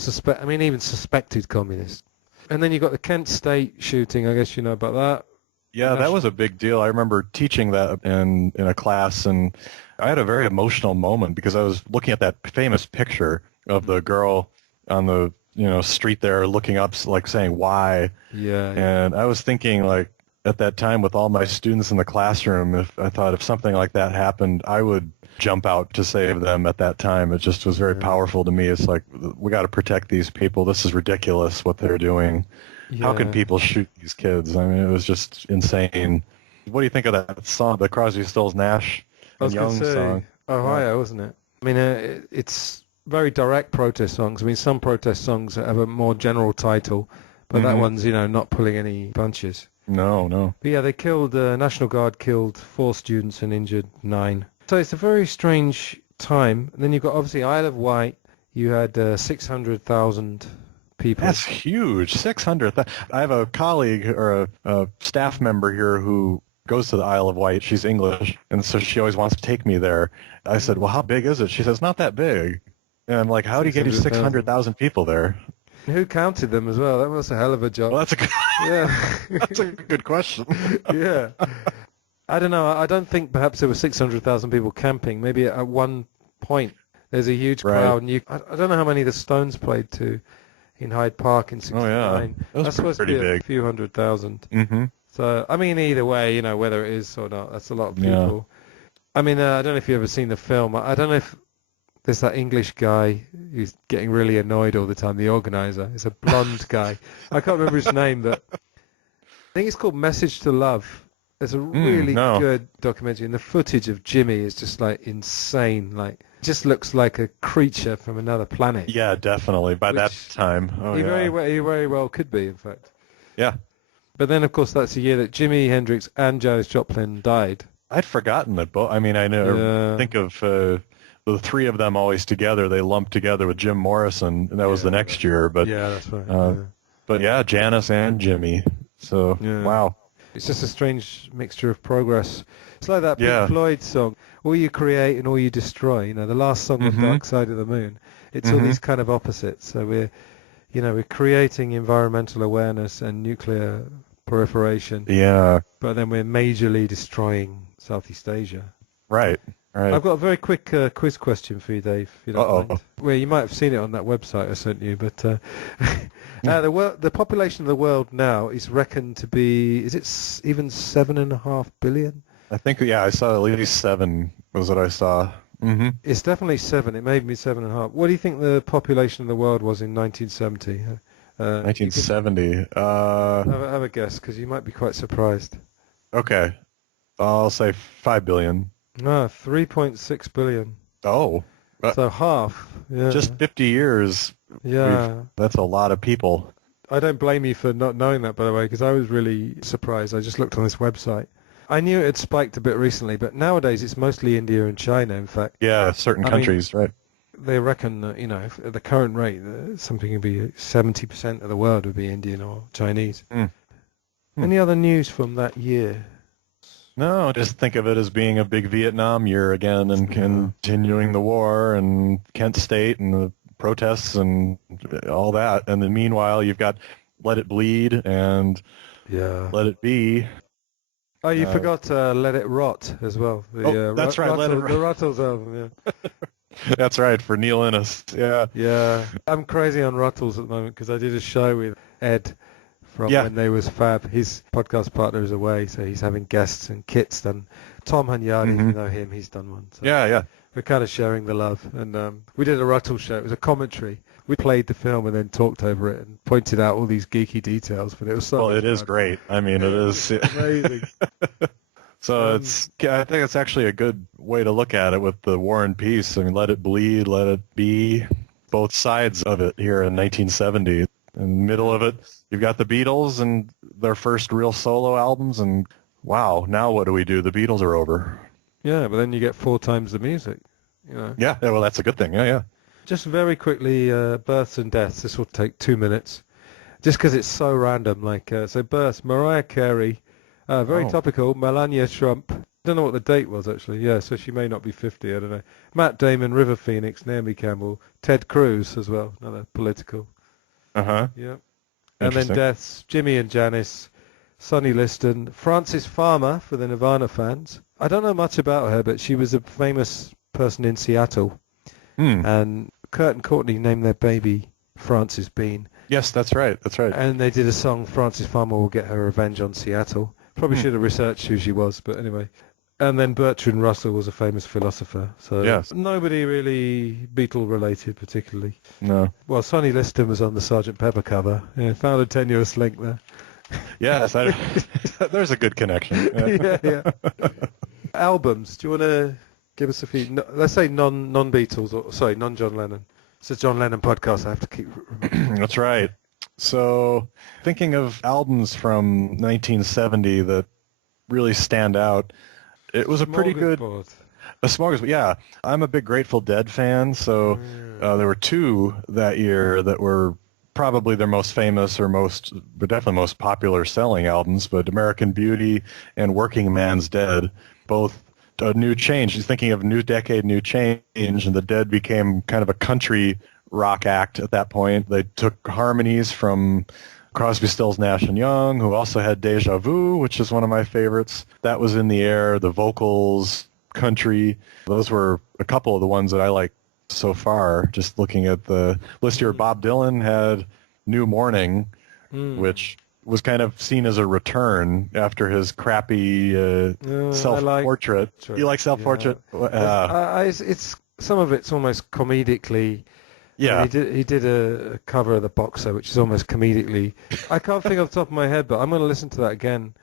even suspected communists. And then you got the Kent State shooting. I guess you know about that. Yeah, that was a big deal. I remember teaching that in a class, and I had a very emotional moment because I was looking at that famous picture of the girl on the street there looking up, like saying why. Yeah. And I was thinking, like, at that time with all my students in the classroom, if something like that happened, I would jump out to save them at that time. It just was very powerful to me. It's like, we got to protect these people. This is ridiculous what they're doing. How can people shoot these kids? I mean, it was just insane. What do you think of that song, the Crosby, Stills, Nash and Young song? Ohio, wasn't it? I mean, it's very direct protest songs. I mean, some protest songs have a more general title, but that one's, not pulling any punches. No. But yeah, they killed, National Guard killed 4 students and injured 9. So it's a very strange time. And then you've got, obviously, Isle of Wight. You had 600,000 people. That's huge. 600,000. I have a colleague or a staff member here who goes to the Isle of Wight. She's English, and so she always wants to take me there. I said, well, how big is it? She says, not that big. And I'm like, how do you get 600,000 people there? Who counted them as well? That was a hell of a job. Well, that's a good question. Yeah. I don't know. I don't think perhaps there were 600,000 people camping. Maybe at one point there's a huge crowd. And I don't know how many the Stones played to in Hyde Park in '69. Oh, yeah. That's supposed to be big. A few 100,000. Mm-hmm. So, I mean, either way, whether it is or not, that's a lot of people. Yeah. I mean, I don't know if you've ever seen the film. I don't know if there's that English guy who's getting really annoyed all the time, the organizer. He's a blonde guy. I can't remember his name, but I think it's called Message to Love. There's a really good documentary, and the footage of Jimmy is just, like, insane. Like, just looks like a creature from another planet. Yeah, definitely. By that time. He very well could be, in fact. Yeah. But then, of course, that's the year that Jimi Hendrix and Janis Joplin died. I'd forgotten that both. I mean, I never think of the 3 of them always together. They lumped together with Jim Morrison, and that was the next year. But yeah, that's right. But yeah, Janis and Jimmy. So, wow. It's just a strange mixture of progress. It's like that Pink Floyd song, all you create and all you destroy. The last song of Dark Side of the Moon. It's all these kind of opposites. So we're creating environmental awareness and nuclear proliferation. Yeah. But then we're majorly destroying Southeast Asia. Right. I've got a very quick quiz question for you, Dave. If you don't mind. Well, you might have seen it on that website I sent you, but the population of the world now is reckoned to be, is it even 7.5 billion? I think, I saw at least 7 was what I saw. Mm-hmm. It's definitely 7. It made me 7.5. What do you think the population of the world was in 1970? 1970. Have a guess, because you might be quite surprised. Okay. I'll say 5 billion. No, 3.6 billion. Oh. So half. Yeah. Just 50 years. Yeah. That's a lot of people. I don't blame you for not knowing that, by the way, because I was really surprised. I just looked on this website. I knew it had spiked a bit recently, but nowadays it's mostly India and China, in fact. Yeah, certain countries, right. They reckon that, at the current rate, something would be 70% of the world would be Indian or Chinese. Any other news from that year? No, just think of it as being a big Vietnam year again and continuing the war and Kent State and the protests and all that. And then meanwhile, you've got Let It Bleed and Let It Be. Oh, you forgot Let It Rot as well. That's right, Let It Rot. The Ruttles album, yeah. That's right, for Neil Innes. Yeah. Yeah. I'm crazy on Ruttles at the moment because I did a show with Ed from when they was Fab. His podcast partner is away, so he's having guests, and Kit's done. Tom Hunyadi, if you know him, he's done one. So Yeah. we're kind of sharing the love. And we did a Ruttles show. It was a commentary. We played the film and then talked over it and pointed out all these geeky details, but it was so much it is fun. great. I mean, it is Amazing. So I think it's actually a good way to look at it with the War and Peace. I mean, Let It Bleed, Let It Be, both sides of it here in 1970. In the middle of it, you've got the Beatles and their first real solo albums, and wow, now what do we do? The Beatles are over. Yeah, but then you get 4 times the music. You know. Yeah, well, that's a good thing. Yeah. Just very quickly, births and deaths. This will take 2 minutes, just because it's so random. So births: Mariah Carey, very topical. Melania Trump. I don't know what the date was actually. Yeah, so she may not be 50. I don't know. Matt Damon, River Phoenix, Naomi Campbell, Ted Cruz as well. Another political. Yeah. And then deaths: Jimmy and Janis, Sonny Liston, Frances Farmer for the Nirvana fans. I don't know much about her, but she was a famous person in Seattle. And Kurt and Courtney named their baby Frances Bean. Yes, that's right. And they did a song, Frances Farmer Will Get Her Revenge on Seattle. Probably should have researched who she was, but anyway. And then Bertrand Russell was a famous philosopher. So nobody really Beatle-related particularly. No. Well, Sonny Liston was on the Sgt. Pepper cover. Yeah, found a tenuous link there. Yes, there's a good connection. Yeah. Albums. Do you want to give us a few? Let's say non-Beatles, non-John Lennon. It's a John Lennon podcast. I have to keep remembering. That's right. So, thinking of albums from 1970 that really stand out, it was a pretty good. A smorgasbord. Yeah, I'm a big Grateful Dead fan, so there were 2 that year that were probably their most famous but definitely most popular selling albums. But American Beauty and Working Man's Dead, both a new change. He's thinking of new decade, new change, and the Dead became kind of a country rock act at that point. They took harmonies from Crosby, Stills, Nash & Young, who also had Deja Vu, which is one of my favorites. That was in the air. The vocals, country, those were a couple of the ones that I like so far. Just looking at the list here, Bob Dylan had New Morning, which was kind of seen as a return after his crappy self-portrait. You like self-portrait? Yeah. It's some of it's almost comedically. Yeah, he did a cover of The Boxer, which is almost comedically. I can't think off the top of my head, but I'm going to listen to that again.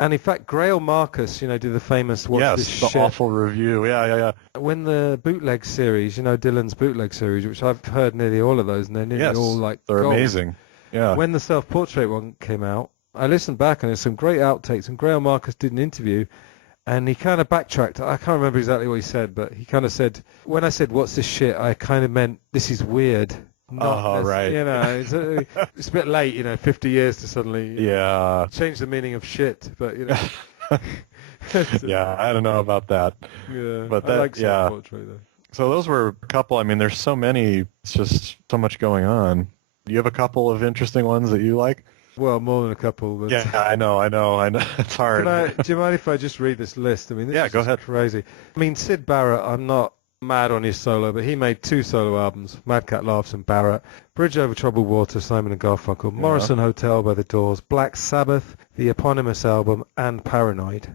And in fact, Grail Marcus, did the famous "What's This Shit?" Awful review. Yeah. When the bootleg series, Dylan's bootleg series, which I've heard nearly all of those, and they're nearly all they're gold. Amazing. Yeah. When the self-portrait one came out, I listened back and there's some great outtakes. And Grail Marcus did an interview, and he kind of backtracked. I can't remember exactly what he said, but he kind of said, when I said, "What's this shit?" I kind of meant, this is weird. Right. It's a bit late, 50 years to suddenly change the meaning of shit. But, Yeah, I don't know about that. Yeah, but I like self-portrait, though. So those were a couple. I mean, there's so many. It's just so much going on. Do you have a couple of interesting ones that you like? Well, more than a couple. But yeah, I know. It's hard. Do you mind if I just read this list? I mean, this is go ahead. Crazy. I mean, Syd Barrett, I'm not mad on his solo, but he made 2 solo albums, Mad Cat Laughs and Barrett, Bridge Over Troubled Water, Simon and Garfunkel, Morrison Hotel by the Doors, Black Sabbath, the eponymous album, and Paranoid.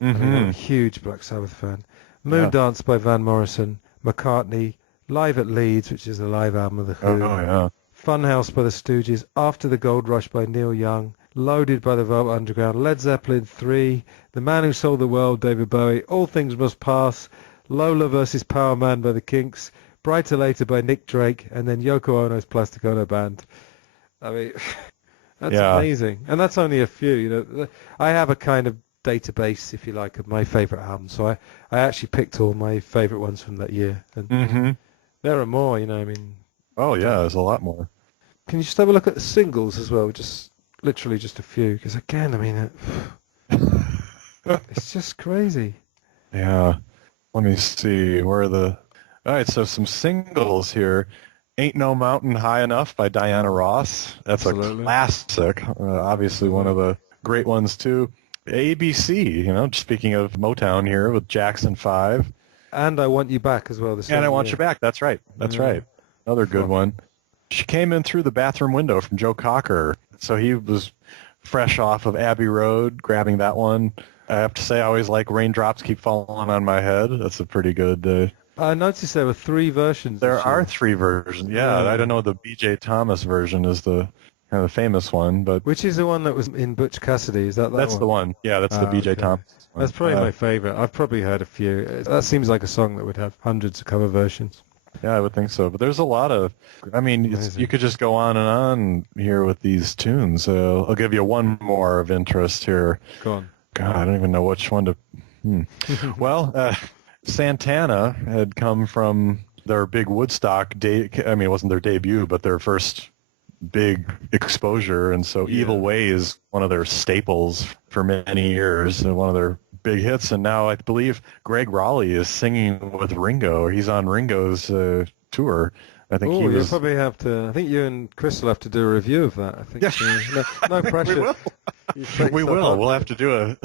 I'm a huge Black Sabbath fan. Moondance by Van Morrison, McCartney, Live at Leeds, which is the live album of The Who. Funhouse by the Stooges, After the Gold Rush by Neil Young, Loaded by the Velvet Underground, Led Zeppelin 3, The Man Who Sold the World, David Bowie, All Things Must Pass, Lola vs. Power Man by the Kinks, Brighter Later by Nick Drake, and then Yoko Ono's Plastic Ono Band. I mean, that's amazing. And that's only a few. I have a kind of database, if you like, of my favourite albums. So I actually picked all my favourite ones from that year. And there are more, Oh, yeah, there's a lot more. Can you just have a look at the singles as well? Just literally just a few. Because again, it's just crazy. Yeah. Let me see. Where are the... All right, so some singles here. Ain't No Mountain High Enough by Diana Ross. That's a classic. Obviously one of the great ones, too. ABC, you know, speaking of Motown here with Jackson 5. And I Want You Back as well. And I Want You Back, that's right. That's right. Another good one. She came in through the bathroom window from Joe Cocker. So he was fresh off of Abbey Road, grabbing that one. I have to say, I always like Raindrops Keep Falling on My Head. That's a pretty good... I noticed there were 3 versions. There are 3 versions, yeah. I don't know, the B.J. Thomas version is the kind of the famous one, but... Which is the one that was in Butch Cassidy, is that That's one? the one. Yeah, that's the B.J. Thomas one. That's probably my favorite. I've probably heard a few. That seems like a song that would have hundreds of cover versions. Yeah, I would think so. But there's a lot of... I mean, you could just go on and on here with these tunes. I'll give you one more of interest here. Go on. God, I don't even know which one to... Well, Santana had come from their big Woodstock... it wasn't their debut, but their first big exposure. And so Evil Way is one of their staples for many years, and one of their big hits. And now I believe Greg Raleigh is singing with Ringo. He's on Ringo's tour. I think he was... You'll probably have to... I think you and Chris will have to do a review of that. I think no pressure. We will. We will. We'll have to do a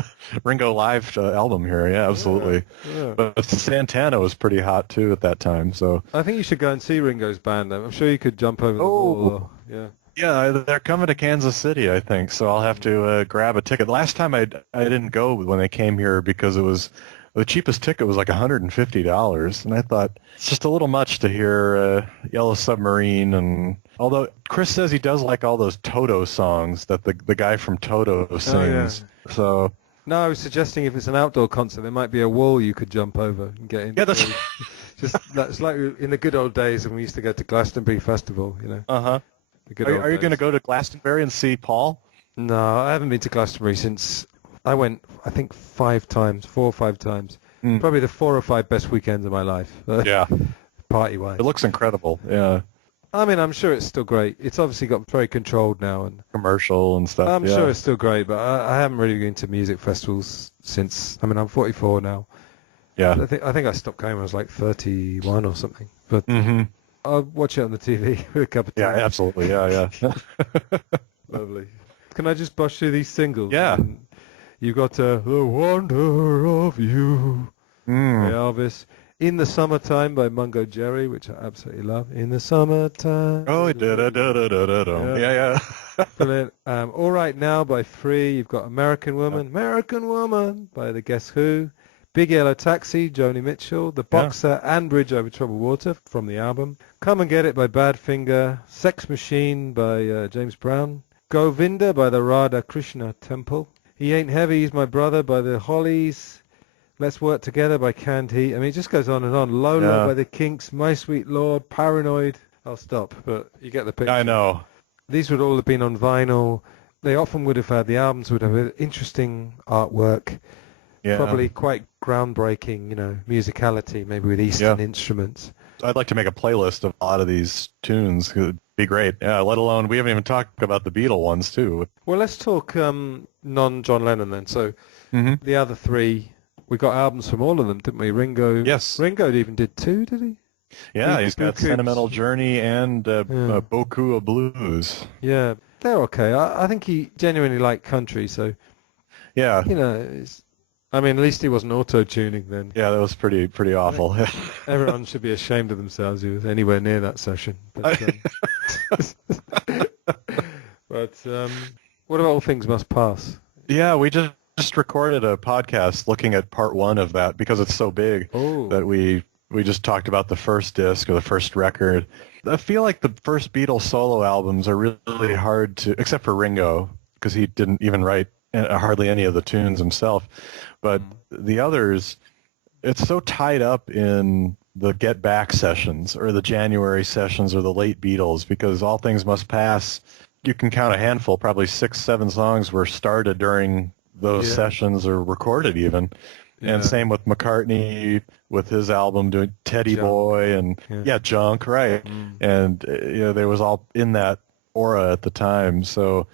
Ringo Live album here. Yeah, absolutely. Yeah. But Santana was pretty hot, too, at that time. So I think you should go and see Ringo's band. I'm sure you could jump over the wall. Yeah. Yeah, they're coming to Kansas City, I think, so I'll have to grab a ticket. Last time I didn't go when they came here because it was the cheapest ticket was like $150, and I thought it's just a little much to hear Yellow Submarine. And although Chris says he does like all those Toto songs that the guy from Toto sings, so. No, I was suggesting if it's an outdoor concert, there might be a wall you could jump over and get in. Yeah, that's that's like in the good old days when we used to go to Glastonbury Festival, you know. Uh-huh. Are you going to go to Glastonbury and see Paul? No, I haven't been to Glastonbury since I went, I think 4 or 5 times. Probably the 4 or 5 best weekends of my life. Yeah. Party-wise. It looks incredible, yeah. I mean, I'm sure it's still great. It's obviously got very controlled now. And commercial and stuff, I'm sure it's still great, but I haven't really been to music festivals since, I mean, I'm 44 now. Yeah. I think I stopped going when I was like 31 or something. But I'll watch it on the TV with a cup of tea. Yeah, absolutely. Yeah. Lovely. Can I just bust through these singles? Yeah. You got The Wonder of You by Elvis. In the Summertime by Mungo Jerry, which I absolutely love. In the Summertime. Oh, yeah. Brilliant. All Right Now by Free. You've got American Woman. American Woman by the Guess Who. Big Yellow Taxi, Joni Mitchell, The Boxer, and Bridge Over Troubled Water from the album. Come and Get It by Badfinger, Sex Machine by James Brown, Govinda by the Radha Krishna Temple, He Ain't Heavy, He's My Brother by the Hollies, Let's Work Together by Canned Heat. I mean, it just goes on and on. Lola by the Kinks, My Sweet Lord, Paranoid. I'll stop, but you get the picture. I know. These would all have been on vinyl. They often would have had, the albums would have interesting artwork. Yeah. Probably quite groundbreaking, musicality, maybe with Eastern instruments. I'd like to make a playlist of a lot of these tunes. It would be great. Yeah, let alone, we haven't even talked about the Beatle ones, too. Well, let's talk non-John Lennon then. So the other 3, we got albums from all of them, didn't we? Ringo. Yes. Ringo even did 2, did he? Yeah, he's got Sentimental Journey and Beaucoup of Blues. Yeah, they're okay. I think he genuinely liked country, so... Yeah. I mean, at least he wasn't auto-tuning then. Yeah, that was pretty awful. Everyone should be ashamed of themselves who was anywhere near that session. But what about All Things Must Pass? Yeah, we just recorded a podcast looking at part 1 of that because it's so big that we just talked about the first disc or the first record. I feel like the first Beatles solo albums are really hard to, except for Ringo, because he didn't even write hardly any of the tunes himself. But the others, it's so tied up in the Get Back sessions or the January sessions or the late Beatles, because All Things Must Pass, you can count a handful, probably 6, 7 songs were started during those sessions or recorded even. Yeah. And same with McCartney with his album doing Teddy Junk. Boy and Junk, right. And they was all in that aura at the time. So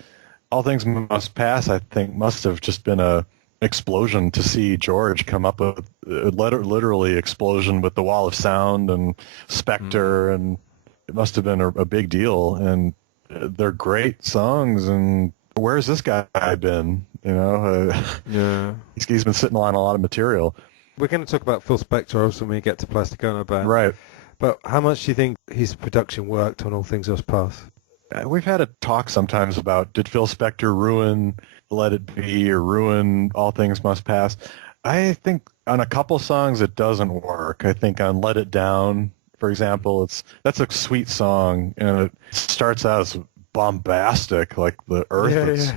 All Things Must Pass, I think, must have just been a explosion to see George come up with literally explosion with the Wall of Sound and Spectre, and it must have been a big deal. And they're great songs, and where's this guy been? You know, Yeah. he's been sitting on a lot of material. We're going to talk about Phil Spector also when we get to Plastic Ono Band. Right. But how much do you think his production worked on All Things Must Pass? We've had a talk sometimes about, did Phil Spector ruin Let It Be or ruin All Things Must Pass? I think on a couple songs it doesn't work. I think on Let It Down, for example, that's a sweet song, and it starts out as bombastic, like the earth is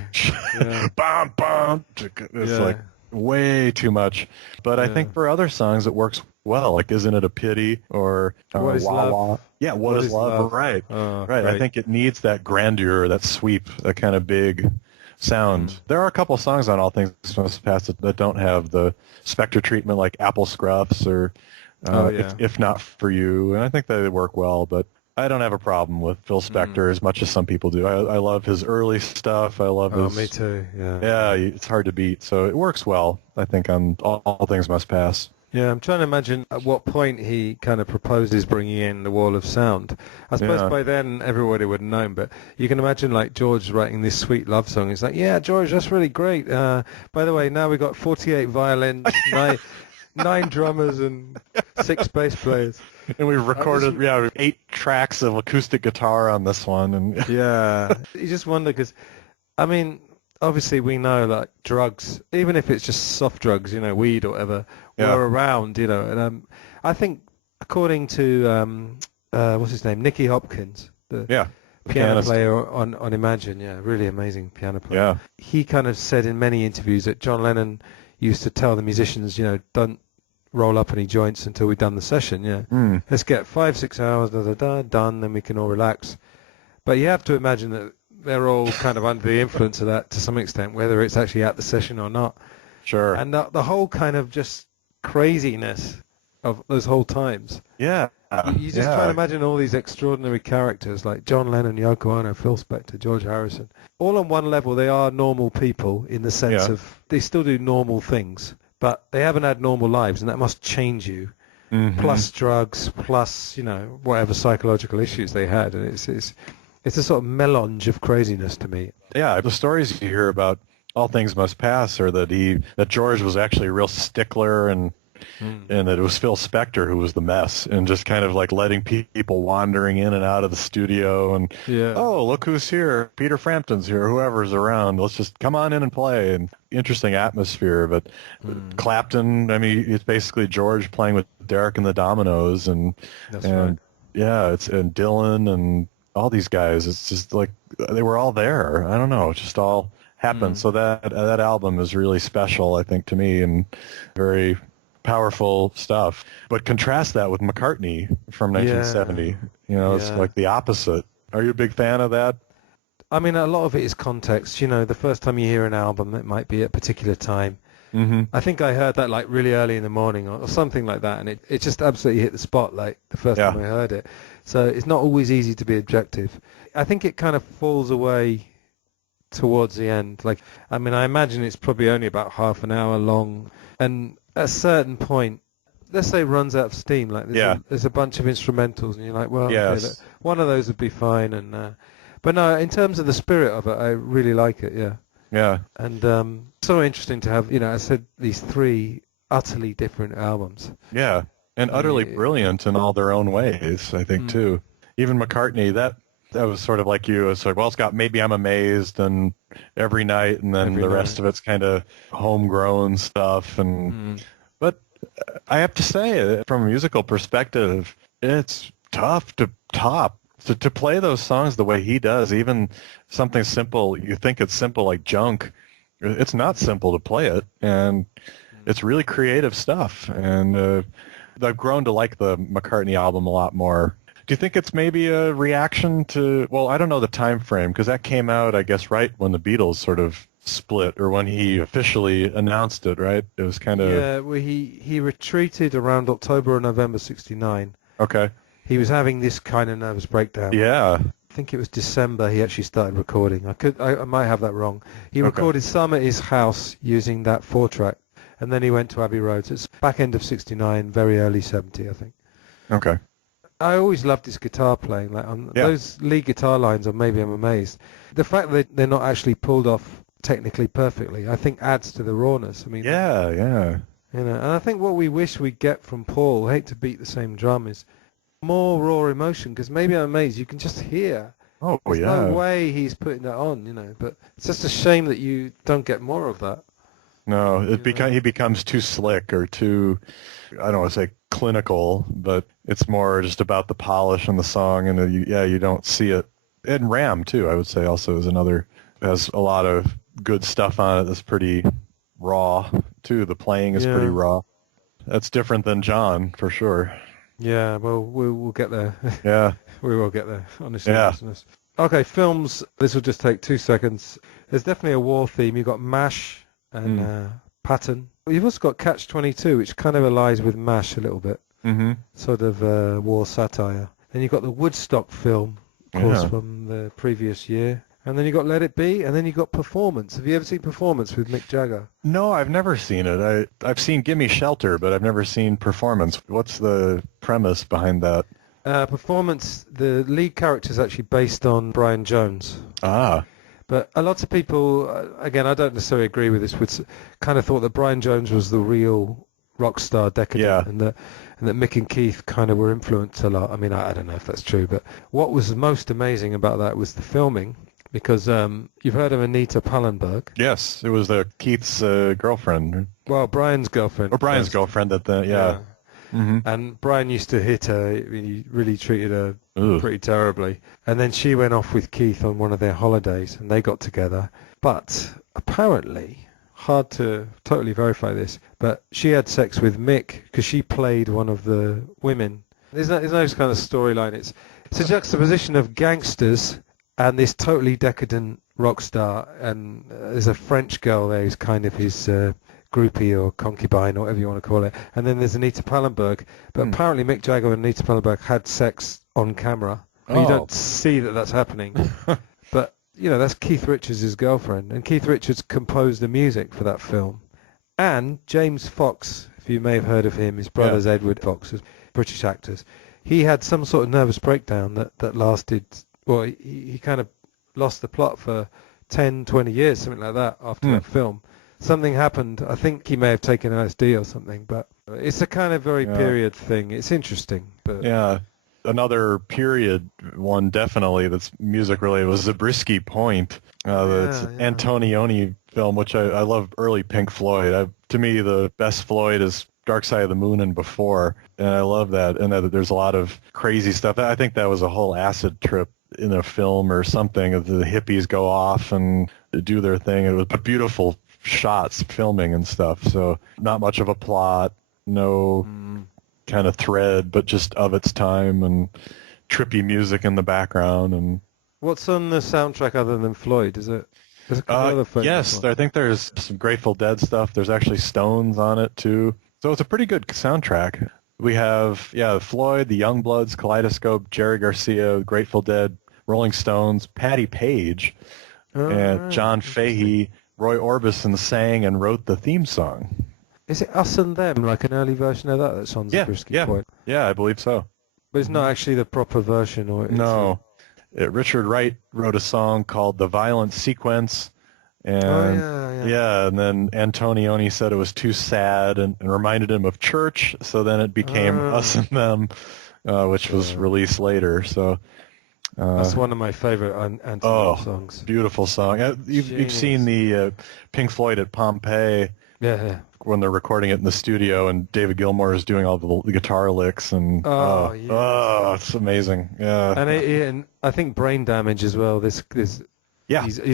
bum, bum. It's like way too much. But I think for other songs it works well, like Isn't It a Pity or What Is Wah Love? Wah. Yeah, What is Love? Right. Oh, right. great. I think it needs that grandeur, that sweep, that kind of big sound. There are a couple songs on All Things Must Pass that don't have the Spectre treatment, like Apple Scruffs or if Not For You, and I think they work well, but I don't have a problem with Phil Spector as much as some people do. I love his early stuff. I love his... me too, yeah. Yeah, it's hard to beat, so it works well, I think, on All Things Must Pass. Yeah, I'm trying to imagine at what point he kind of proposes bringing in the Wall of Sound. I suppose by then everybody would have known, but you can imagine like George writing this sweet love song. It's like, yeah, George, that's really great. By the way, now we've got 48 violins, nine drummers, and 6 bass players. And we've recorded 8 tracks of acoustic guitar on this one. And yeah, you just wonder because, I mean, obviously we know like drugs, even if it's just soft drugs, you know, weed or whatever, were around, you know. And I think according to what's his name, Nicky Hopkins, the piano player on Imagine, really amazing piano player. Yeah. He kind of said in many interviews that John Lennon used to tell the musicians, you know, don't roll up any joints until we've done the session. Let's get 5-6 hours done, then we can all relax. But you have to imagine that they're all kind of under the influence of that to some extent, whether it's actually at the session or not. Sure. And the whole kind of just craziness of those whole times. Yeah. You just try to imagine all these extraordinary characters like John Lennon, Yoko Ono, Phil Spector, George Harrison. All on one level, they are normal people in the sense of they still do normal things, but they haven't had normal lives, and that must change you. Plus drugs, plus, you know, whatever psychological issues they had. And it's a sort of melange of craziness to me. Yeah, the stories you hear about All Things Must Pass are that George was actually a real stickler and that it was Phil Spector who was the mess and just kind of like letting people wandering in and out of the studio and, oh, look who's here. Peter Frampton's here, whoever's around. Let's just come on in and play. And interesting atmosphere. But Clapton, I mean, it's basically George playing with Derek and the Dominoes and Dylan and all these guys. It's just like they were all there. I don't know. It just all happened. So that album is really special, I think, to me, and very powerful stuff. But contrast that with McCartney from 1970. You know, it's like the opposite. Are you a big fan of that? I mean, a lot of it is context. You know, the first time you hear an album, it might be at a particular time. I think I heard that like really early in the morning or something like that, and it just absolutely hit the spot like the first time I heard it. So it's not always easy to be objective. I think it kind of falls away towards the end. Like, I mean, I imagine it's probably only about half an hour long, and at a certain point, let's say runs out of steam, like there's a bunch of instrumentals, and you're like, well, okay, one of those would be fine. And but no, in terms of the spirit of it, I really like it. Yeah. And so interesting to have, you know, I said these 3 utterly different albums. Yeah, and utterly brilliant in all their own ways, I think, too. Even McCartney, that was sort of like you. It's like, well, it's got Maybe I'm Amazed and Every Night, and then the rest of it's kind of homegrown stuff. And but I have to say, from a musical perspective, it's tough to top. To play those songs the way he does, even something simple, you think it's simple like Junk, it's not simple to play it, and it's really creative stuff. And I've grown to like the McCartney album a lot more. Do you think it's maybe a reaction to, well, I don't know the time frame, because that came out, I guess, right when the Beatles sort of split, or when he officially announced it, right? It was kind of... Yeah, well, he retreated around October or November 69. Okay. He was having this kind of nervous breakdown. Yeah. I think it was December he actually started recording. I might have that wrong. He recorded some at his house using that 4-track, and then he went to Abbey Road. So it's back end of 69, very early 70, I think. Okay. I always loved his guitar playing. Like those lead guitar lines, or maybe I'm amazed. The fact that they're not actually pulled off technically perfectly, I think adds to the rawness. I mean, Yeah. You know, and I think what we wish we'd get from Paul, hate to beat the same drum, is more raw emotion. Because maybe I'm amazed, you can just hear. Oh, There's yeah. no way he's putting that on, you know. But it's just a shame that you don't get more of that. No, he becomes too slick or too, I don't want to say clinical, but it's more just about the polish and the song, and you don't see it. And Ram too, I would say, also is another, has a lot of good stuff on it that's pretty raw too. The playing is pretty raw. That's different than John for sure. Yeah, well, we'll get there. Yeah, we will get there. Honestly, yeah. listeners. Okay, films. This will just take 2 seconds. There's definitely a war theme. You've got MASH and Patton. You've also got Catch-22, which kind of allies with MASH a little bit. Mm-hmm. Sort of war satire. Then you've got the Woodstock film, of course, from the previous year. And then you've got Let It Be, and then you've got Performance. Have you ever seen Performance with Mick Jagger? No, I've never seen it. I've seen Gimme Shelter, but I've never seen Performance. What's the premise behind that? Performance, the lead character is actually based on Brian Jones. Ah. But a lot of people, again, I don't necessarily agree with this, would kind of thought that Brian Jones was the real rock star decadent, and that Mick and Keith kind of were influenced a lot. I mean, I don't know if that's true, but what was most amazing about that was the filming, because you've heard of Anita Pallenberg. Yes, it was Keith's girlfriend. Well, Brian's girlfriend. Or Brian's girlfriend at the, yeah. Mm-hmm. And Brian used to hit her. He really treated her pretty terribly. And then she went off with Keith on one of their holidays, and they got together. But apparently, hard to totally verify this, but she had sex with Mick because she played one of the women. There's no kind of storyline. It's a juxtaposition of gangsters and this totally decadent rock star. And there's a French girl there who's kind of his groupie or concubine or whatever you want to call it. And then there's Anita Pallenberg. But apparently Mick Jagger and Anita Pallenberg had sex on camera. You don't see that that's happening. But, you know, that's Keith Richards' girlfriend. And Keith Richards composed the music for that film. And James Fox, if you may have heard of him, his brother's Edward Fox, British actors. He had some sort of nervous breakdown that lasted, well, he kind of lost the plot for 10, 20 years, something like that, after that film. Something happened. I think he may have taken LSD or something, but it's a kind of very period thing. It's interesting. But another period one definitely that's music related was Zabriskie Point, the Antonioni film, which I love early Pink Floyd. To me, the best Floyd is Dark Side of the Moon and Before, and I love that. And there's a lot of crazy stuff. I think that was a whole acid trip in a film or something. The hippies go off and do their thing. It was beautiful shots, filming and stuff. So not much of a plot, no kind of thread, but just of its time and trippy music in the background. And what's on the soundtrack other than Floyd? Is it? There's a couple other films. Yes, I think there's some Grateful Dead stuff. There's actually Stones on it too. So it's a pretty good soundtrack. We have Floyd, the Youngbloods, Kaleidoscope, Jerry Garcia, Grateful Dead, Rolling Stones, Patti Page, and John Fahey. Roy Orbison sang and wrote the theme song. Is it Us and Them, like an early version of that that's on Zabriskie Point? Yeah, I believe so. But it's not actually the proper version? No. Richard Wright wrote a song called The Violent Sequence. And and then Antonioni said it was too sad and reminded him of church, so then it became Us and Them, which was released later. So that's one of my favorite Antonioni songs. Beautiful song. You've seen the Pink Floyd at Pompeii. Yeah. When they're recording it in the studio, and David Gilmour is doing all the guitar licks, and it's amazing. Yeah. And I think Brain Damage as well. He's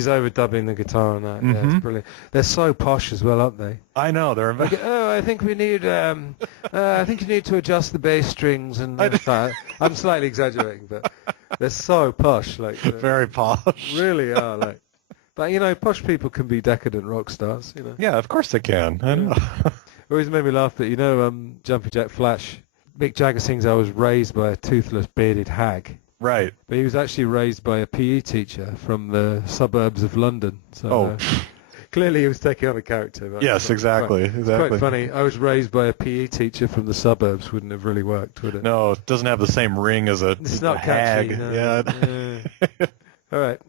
overdubbing the guitar on that. Yeah, it's brilliant. They're so posh as well, aren't they? I know. They're I think we need. I think you need to adjust the bass strings and. I'm slightly exaggerating, but they're so posh. Like very posh. Really are. Like, but you know, posh people can be decadent rock stars. You know. Yeah, of course they can. I know. It always made me laugh. But you know, Jumping Jack Flash. Mick Jagger sings, "I was raised by a toothless, bearded hag." Right. But he was actually raised by a PE teacher from the suburbs of London. So Clearly he was taking on a character. But Yes, exactly. It's quite funny. I was raised by a PE teacher from the suburbs. Wouldn't have really worked, would it? No, it doesn't have the same ring as It's not hag. catchy. No. Yeah. All right.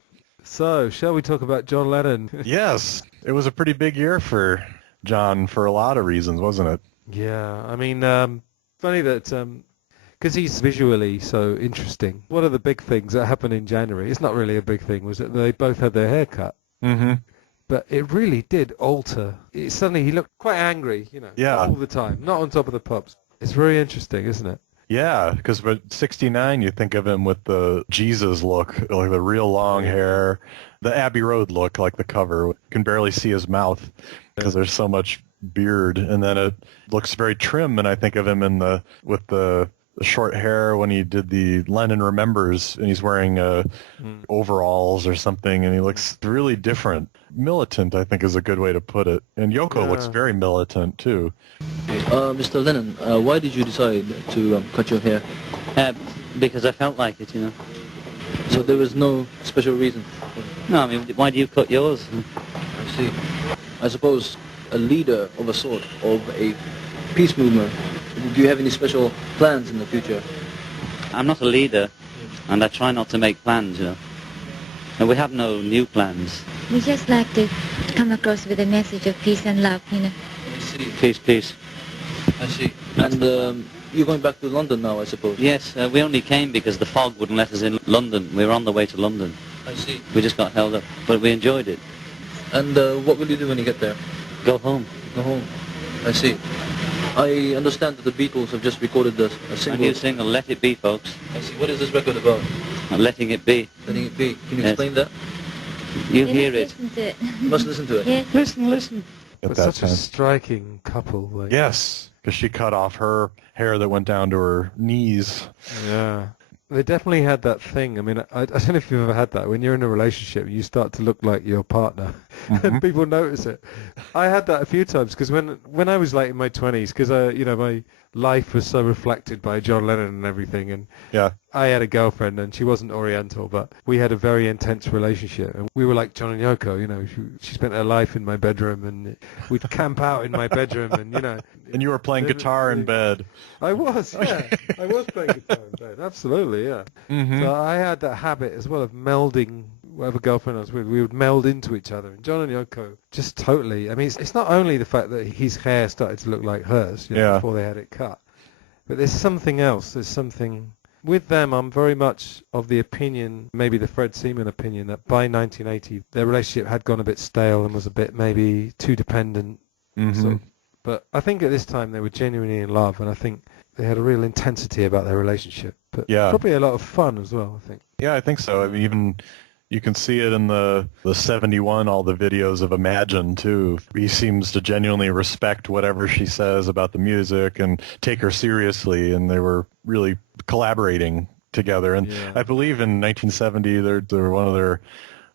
So, shall we talk about John Lennon? Yes, it was a pretty big year for John for a lot of reasons, wasn't it? Yeah, I mean, funny that because he's visually so interesting. One of the big things that happened in January, it's not really a big thing, was that they both had their hair cut. Mm-hmm. But it really did alter. Suddenly he looked quite angry, all the time, not on top of the pops. It's very interesting, isn't it? Yeah, because by 69 you think of him with the Jesus look, like the real long hair, the Abbey Road look, like the cover. You can barely see his mouth because there's so much beard, and then it looks very trim. And I think of him with the short hair when he did the Lennon Remembers, and he's wearing overalls or something, and he looks really different. Militant, I think, is a good way to put it. And Yoko looks very militant too. Mr. Lennon, why did you decide to cut your hair? Because I felt like it, So there was no special reason? No, I mean, why do you cut yours? I see. I suppose a leader of a sort, of a peace movement. Do you have any special plans in the future? I'm not a leader, and I try not to make plans, And we have no new plans. We just like to come across with a message of peace and love, I see. Peace. I see. And you're going back to London now, I suppose? Yes, we only came because the fog wouldn't let us in London. We were on the way to London. I see. We just got held up, but we enjoyed it. And what will you do when you get there? Go home. Go home. I see. I understand that the Beatles have just recorded a single. A new single, Let It Be, folks. I see. What is this record about? Letting it be. Letting it be. Can you explain that? You hear it. Listen to it. You must listen to it. Yeah. Listen. But such a striking couple. Like. Yes, because she cut off her hair that went down to her knees. Yeah. They definitely had that thing. I mean, I don't know if you've ever had that. When you're in a relationship, you start to look like your partner, and people notice it. I had that a few times because when I was like in my 20s, because my life was so reflected by John Lennon and everything, and I had a girlfriend, and she wasn't Oriental, but we had a very intense relationship, and we were like John and Yoko. She spent her life in my bedroom, and we'd camp out in my bedroom, and And you were playing guitar in bed. I was, yeah. I was playing guitar in bed, absolutely, yeah. Mm-hmm. So I had that habit as well of melding whatever girlfriend I was with. We would meld into each other. And John and Yoko, just totally. I mean, it's not only the fact that his hair started to look like hers before they had it cut, but there's something else. There's something... With them, I'm very much of the opinion, maybe the Fred Seaman opinion, that by 1980, their relationship had gone a bit stale and was a bit maybe too dependent. Mm-hmm. But I think at this time they were genuinely in love, and I think they had a real intensity about their relationship. But probably a lot of fun as well, I think. Yeah, I think so. I mean, even you can see it in the 71, all the videos of Imagine, too. He seems to genuinely respect whatever she says about the music and take her seriously, and they were really collaborating together. And I believe in 1970, one of their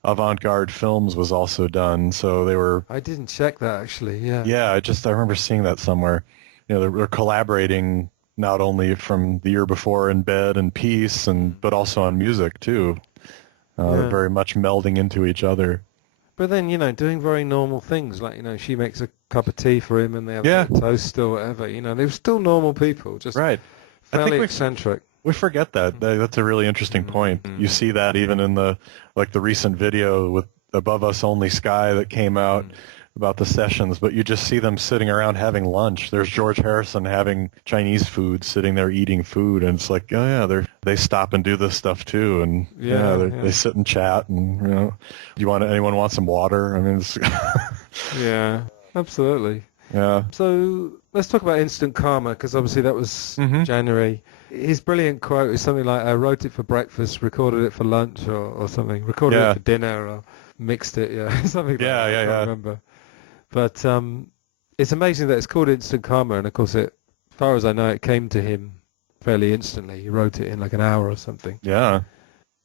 avant-garde films was also done, so they were... I didn't check that, actually, yeah. Yeah, I remember seeing that somewhere. They're collaborating not only from the year before in Bed and Peace, but also on music, too. They're very much melding into each other. But then, doing very normal things, like, she makes a cup of tea for him and they have a toast or whatever, they were still normal people, just fairly eccentric. We forget that. That's a really interesting point. You see that even in the recent video with Above Us Only Sky that came out about the sessions, but you just see them sitting around having lunch. There's George Harrison having Chinese food, sitting there eating food, and it's like, oh yeah, they stop and do this stuff too, and they sit and chat, and anyone want some water? I mean, it's yeah, absolutely. Yeah. So let's talk about Instant Karma, because obviously that was January. His brilliant quote is something like, I wrote it for breakfast, recorded it for lunch, or something. Recorded it for dinner, or mixed it, something like that. I can't remember. But it's amazing that it's called Instant Karma, and of course, as far as I know, it came to him fairly instantly. He wrote it in like an hour or something. Yeah.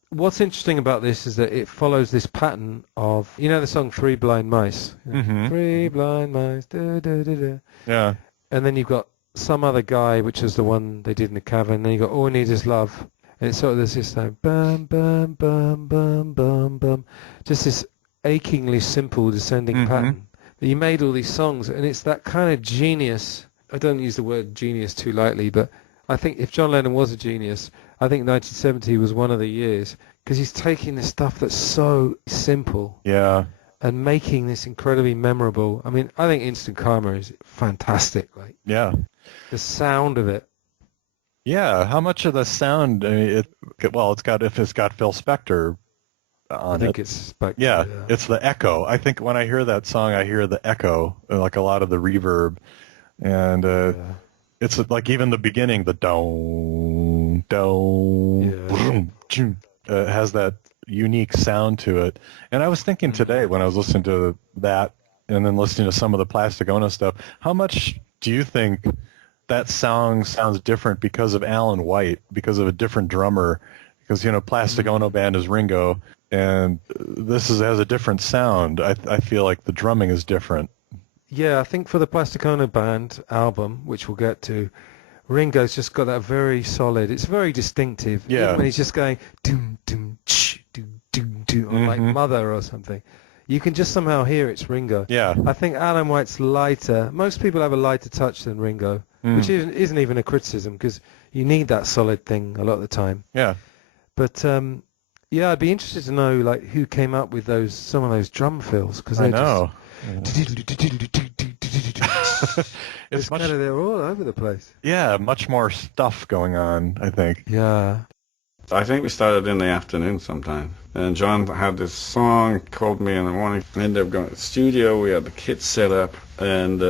What's interesting about this is that it follows this pattern of, the song Three Blind Mice? Three blind mice, da, da, da, da. Yeah. And then you've got Some Other Guy, which is the one they did in the cavern. And then you've got All We Need Is Love. And it's sort of there's this like, bum, bum, bum, bum, bum, bum. Just this achingly simple descending Mm-hmm. pattern. But he made all these songs, and it's that kind of genius. I don't use the word genius too lightly, but I think if John Lennon was a genius, I think 1970 was one of the years, because he's taking this stuff that's so simple Yeah. and making this incredibly memorable. I mean, I think Instant Karma is fantastic. Like Yeah. the sound of it. Yeah. How much of the sound? I mean, it's got Phil Spector on I think it. it's Spectre. Yeah, it's the echo. I think when I hear that song, I hear the echo, like a lot of the reverb, and it's like even the beginning, the dong, dong, has that unique sound to it. And I was thinking today when I was listening to that, and then listening to some of the Plastic Ono stuff, how much do you think that song sounds different because of Alan White, because of a different drummer? Because, Plastic Ono Band is Ringo, and has a different sound. I feel like the drumming is different. Yeah, I think for the Plastic Ono Band album, which we'll get to, Ringo's just got that very solid. It's very distinctive. Yeah. Even when he's just going doom doom ch doom doom doom, or like Mother or something, you can just somehow hear it's Ringo. Yeah. I think Alan White's lighter. Most people have a lighter touch than Ringo, which isn't even a criticism, because you need that solid thing a lot of the time. Yeah. But yeah, I'd be interested to know like who came up with some of those drum fills, because I know. They're all over the place. Yeah, much more stuff going on, I think. Yeah. I think we started in the afternoon sometime. And John had this song, called me in the morning. I ended up going to the studio. We had the kit set up. And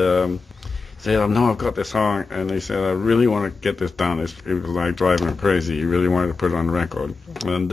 said, "Oh, no, I've got this song." And he said, "I really want to get this done." It was like driving him crazy. He really wanted to put it on the record. And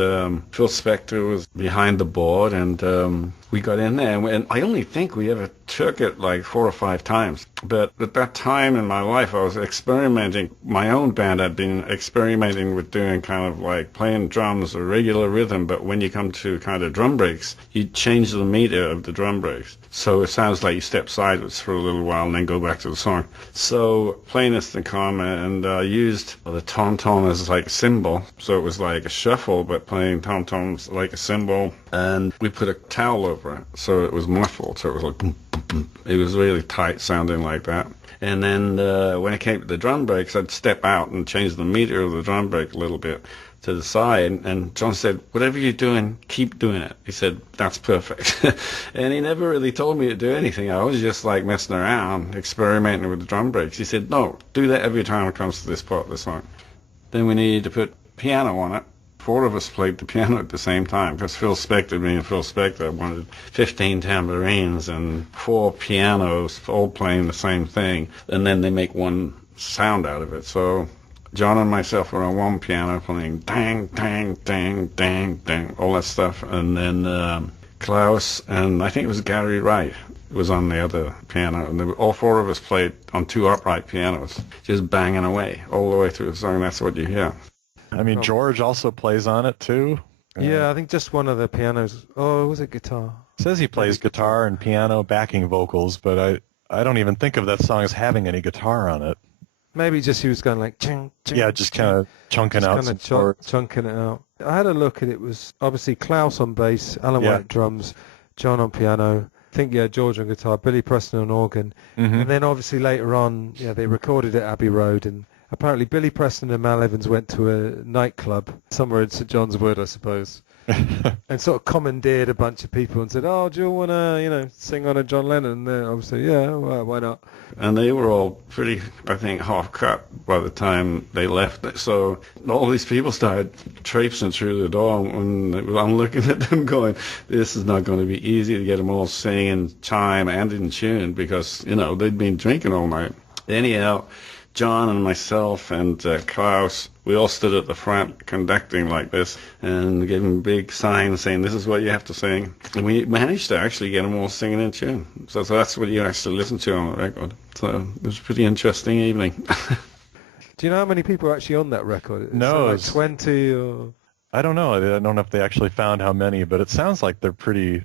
Phil Spector was behind the board. And we got in there. And I only think we ever took it like 4 or 5 times. But at that time in my life, I was experimenting. My own band had been experimenting with doing kind of like playing drums, a regular rhythm. But when you come to kind of drum breaks, you change the meter of the drum breaks. So it sounds like you step sideways for a little while and then go back to the song. So playing Instant Karma, and used the tom-tom as like a cymbal. So it was like a shuffle, but playing tom-toms like a cymbal. And we put a towel over it, so it was muffled. So it was like boom, boom, boom. It was really tight sounding like that. And then when it came to the drum breaks, I'd step out and change the meter of the drum break a little bit to the side, and John said, "Whatever you're doing, keep doing it." He said, "That's perfect." And he never really told me to do anything. I was just like messing around, experimenting with the drum breaks. He said, "No, do that every time it comes to this part of the song." Then we needed to put piano on it. 4 of us played the piano at the same time, because Phil Spector, being Phil Spector, wanted 15 tambourines and 4 pianos all playing the same thing, and then they make one sound out of it. So John and myself were on one piano playing dang, dang, dang, dang, dang, all that stuff. And then Klaus and I think it was Gary Wright was on the other piano. And all 4 of us played on 2 upright pianos, just banging away all the way through the song. That's what you hear. I mean, George also plays on it, too. Yeah, I think just one of the pianos. Oh, was it guitar? Says he plays guitar and piano backing vocals, but I don't even think of that song as having any guitar on it. Maybe just he was going like, ching, ching, yeah, just kind of chunking out some chords. Chunking it out. I had a look at it. Was obviously Klaus on bass, Alan White drums, John on piano. I think, George on guitar, Billy Preston on organ. And then obviously later on, they recorded at Abbey Road, and apparently Billy Preston and Mal Evans went to a nightclub somewhere in St John's Wood, I suppose, and sort of commandeered a bunch of people and said, "Oh, do you want to, sing on a John Lennon?" And they obviously, yeah, well, why not? And they were all pretty, I think, half cut by the time they left. So all these people started traipsing through the door, and I'm looking at them going, "This is not going to be easy to get them all singing chime and in tune," because, they'd been drinking all night. Anyhow, John and myself and Klaus, we all stood at the front conducting like this and gave them big signs saying, "This is what you have to sing." And we managed to actually get them all singing in tune. So that's what you actually listen to on the record. So it was a pretty interesting evening. Do you know how many people are actually on that record? No. Like 20 or... I don't know. I don't know if they actually found how many, but it sounds like they're pretty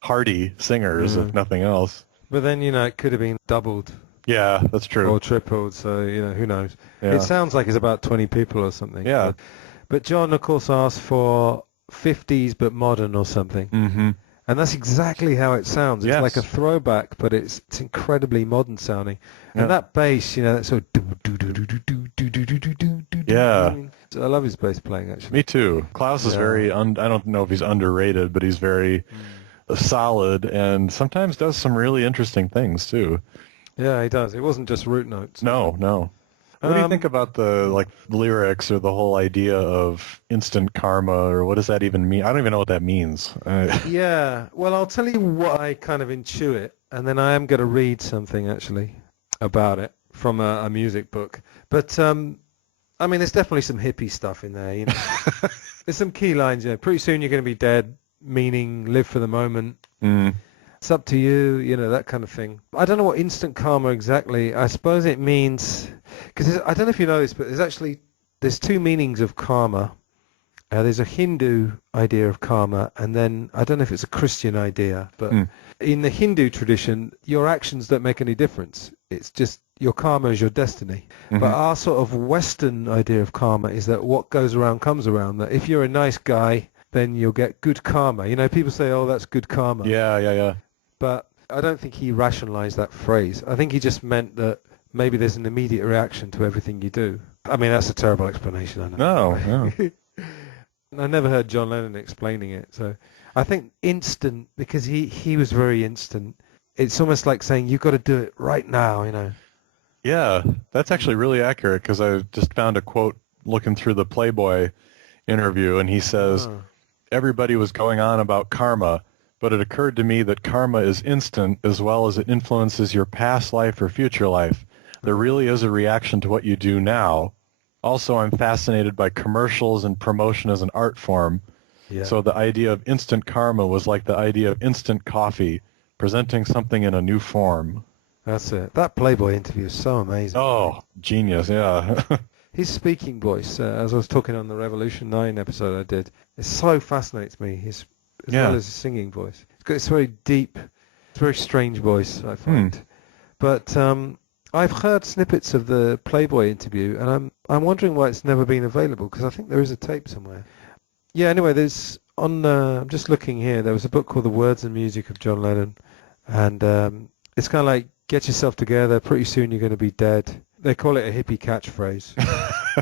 hearty singers, if nothing else. But then, it could have been doubled. Yeah, that's true. Or tripled, so, who knows. Yeah. It sounds like it's about 20 people or something. Yeah. But John, of course, asked for 50s but modern or something. Mm-hmm. And that's exactly how it sounds. It's like a throwback, but it's incredibly modern sounding. And that bass, that sort of Yeah. I love his bass playing, actually. Me too. Klaus is very, I don't know if he's underrated, but he's very solid and sometimes does some really interesting things too. Yeah, he does. It wasn't just root notes. No. What do you think about the lyrics or the whole idea of instant karma, or what does that even mean? I don't even know what that means. Yeah, well, I'll tell you what I kind of intuit, and then I am going to read something actually about it from a music book. But I mean, there's definitely some hippie stuff in there. There's some key lines. Pretty soon you're going to be dead, meaning live for the moment. It's up to you, that kind of thing. I don't know what instant karma exactly. I suppose it means, because I don't know if you know this, but there's two meanings of karma. There's a Hindu idea of karma, and then I don't know if it's a Christian idea, but in the Hindu tradition, your actions don't make any difference. It's just your karma is your destiny. But our sort of Western idea of karma is that what goes around comes around, that if you're a nice guy, then you'll get good karma. People say, oh, that's good karma. Yeah. But I don't think he rationalized that phrase. I think he just meant that maybe there's an immediate reaction to everything you do. I mean, that's a terrible explanation, I know. No. I never heard John Lennon explaining it. So I think instant, because he was very instant. It's almost like saying, you've got to do it right now, Yeah, that's actually really accurate, because I just found a quote looking through the Playboy interview, and he says, everybody was going on about karma, but it occurred to me that karma is instant as well as it influences your past life or future life. There really is a reaction to what you do now. Also, I'm fascinated by commercials and promotion as an art form. Yeah. So the idea of instant karma was like the idea of instant coffee, presenting something in a new form. That's it. That Playboy interview is so amazing. Oh, genius, yeah. His speaking voice, as I was talking on the Revolution 9 episode I did, it so fascinates me, as well as his singing voice. It's got this very deep, very strange voice, I find. But I've heard snippets of the Playboy interview, and I'm wondering why it's never been available, because I think there is a tape somewhere. Yeah, anyway, I'm just looking here, there was a book called The Words and Music of John Lennon, and it's kind of like, get yourself together, pretty soon you're going to be dead. They call it a hippie catchphrase.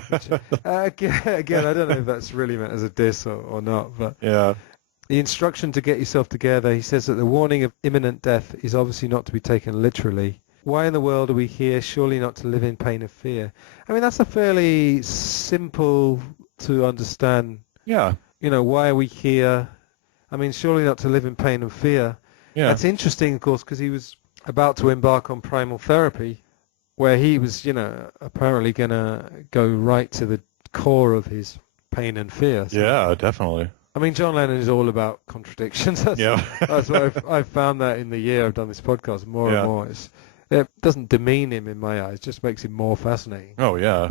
Which, again, I don't know if that's really meant as a diss or not, but yeah. The instruction to get yourself together, he says that the warning of imminent death is obviously not to be taken literally. Why in the world are we here? Surely not to live in pain and fear. I mean, that's a fairly simple to understand. Yeah. Why are we here? I mean, surely not to live in pain and fear. Yeah. That's interesting, of course, because he was about to embark on primal therapy, where he was, apparently going to go right to the core of his pain and fear. So, yeah, definitely. I mean, John Lennon is all about contradictions. That's what I've found that in the year I've done this podcast more and more. It doesn't demean him in my eyes, it just makes him more fascinating. Oh, yeah.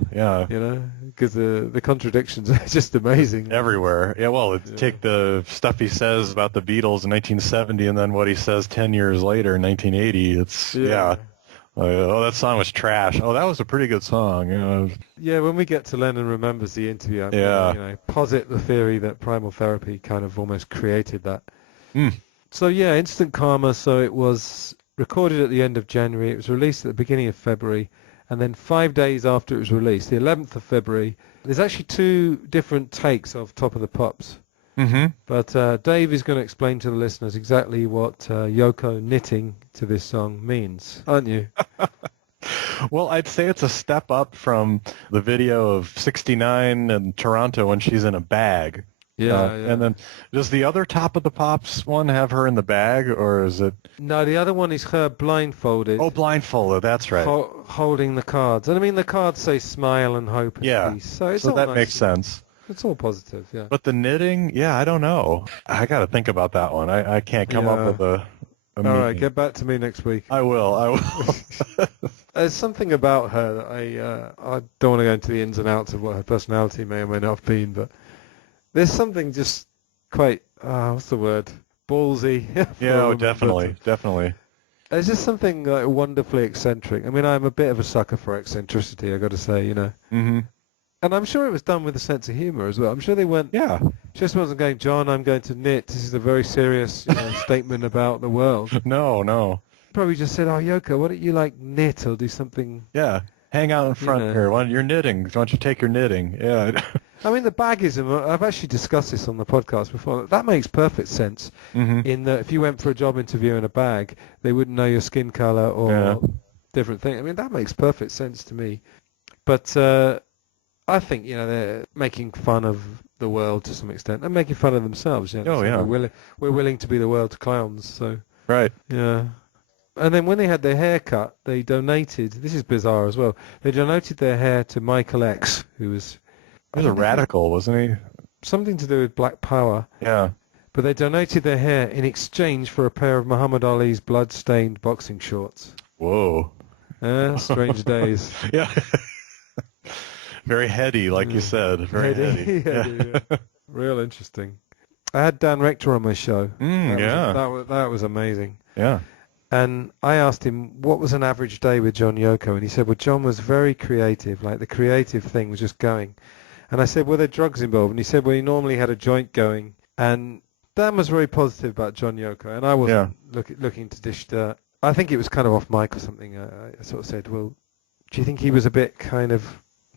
Because the contradictions are just amazing. Everywhere. Yeah, well, take the stuff he says about the Beatles in 1970 and then what he says 10 years later in 1980. It's, oh, that song was trash. Oh, that was a pretty good song. Yeah, when we get to Lennon Remembers the interview, I'm going to posit the theory that primal therapy kind of almost created that. So, yeah, Instant Karma, so it was recorded at the end of January. It was released at the beginning of February. And then 5 days after it was released, the 11th of February, there's actually two different takes of Top of the Pops. But Dave is going to explain to the listeners exactly what Yoko knitting to this song means, aren't you? Well, I'd say it's a step up from the video of 69 in Toronto when she's in a bag. Yeah. And then, does the other Top of the Pops one have her in the bag, or is it? No, the other one is her blindfolded. Oh, blindfolded, that's right. Holding the cards. And I mean, the cards say smile and hope and peace. So that makes sense. It's all positive, yeah. But the knitting, I don't know. I got to think about that one. I can't come up with a all right, get back to me next week. I will. There's something about her that I don't want to go into the ins and outs of what her personality may or may not have been, but there's something just quite, what's the word? Ballsy. Yeah, definitely. There's just something wonderfully eccentric. I mean, I'm a bit of a sucker for eccentricity, I've got to say, And I'm sure it was done with a sense of humour as well. I'm sure they weren't. Yeah. Just wasn't going, John, I'm going to knit. This is a very serious statement about the world. No. Probably just said, oh, Yoko, why don't you knit or do something? Yeah. Hang out in front here. Why don't you're knitting? Why don't you take your knitting? Yeah. I mean, the bagism, I've actually discussed this on the podcast before. That makes perfect sense. In that if you went for a job interview in a bag, they wouldn't know your skin colour or different things. I mean, that makes perfect sense to me. But I think, they're making fun of the world to some extent and making fun of themselves. We're willing to be the world's clowns. So Right. Yeah. And then when they had their hair cut, they donated, this is bizarre as well, they donated their hair to Michael X, who was... He was a radical, wasn't he? Something to do with Black Power. Yeah. But they donated their hair in exchange for a pair of Muhammad Ali's blood-stained boxing shorts. Whoa. Strange days. Yeah. Very heady, like you said. Very heady. Yeah. Real interesting. I had Dan Rector on my show. That was amazing. Yeah. And I asked him, what was an average day with John Yoko? And he said, well, John was very creative. Like, the creative thing was just going. And I said, were there drugs involved? And he said, well, he normally had a joint going. And Dan was very positive about John Yoko. And I wasn't looking to dish dirt. I think it was kind of off mic or something. I sort of said, well, do you think he was a bit kind of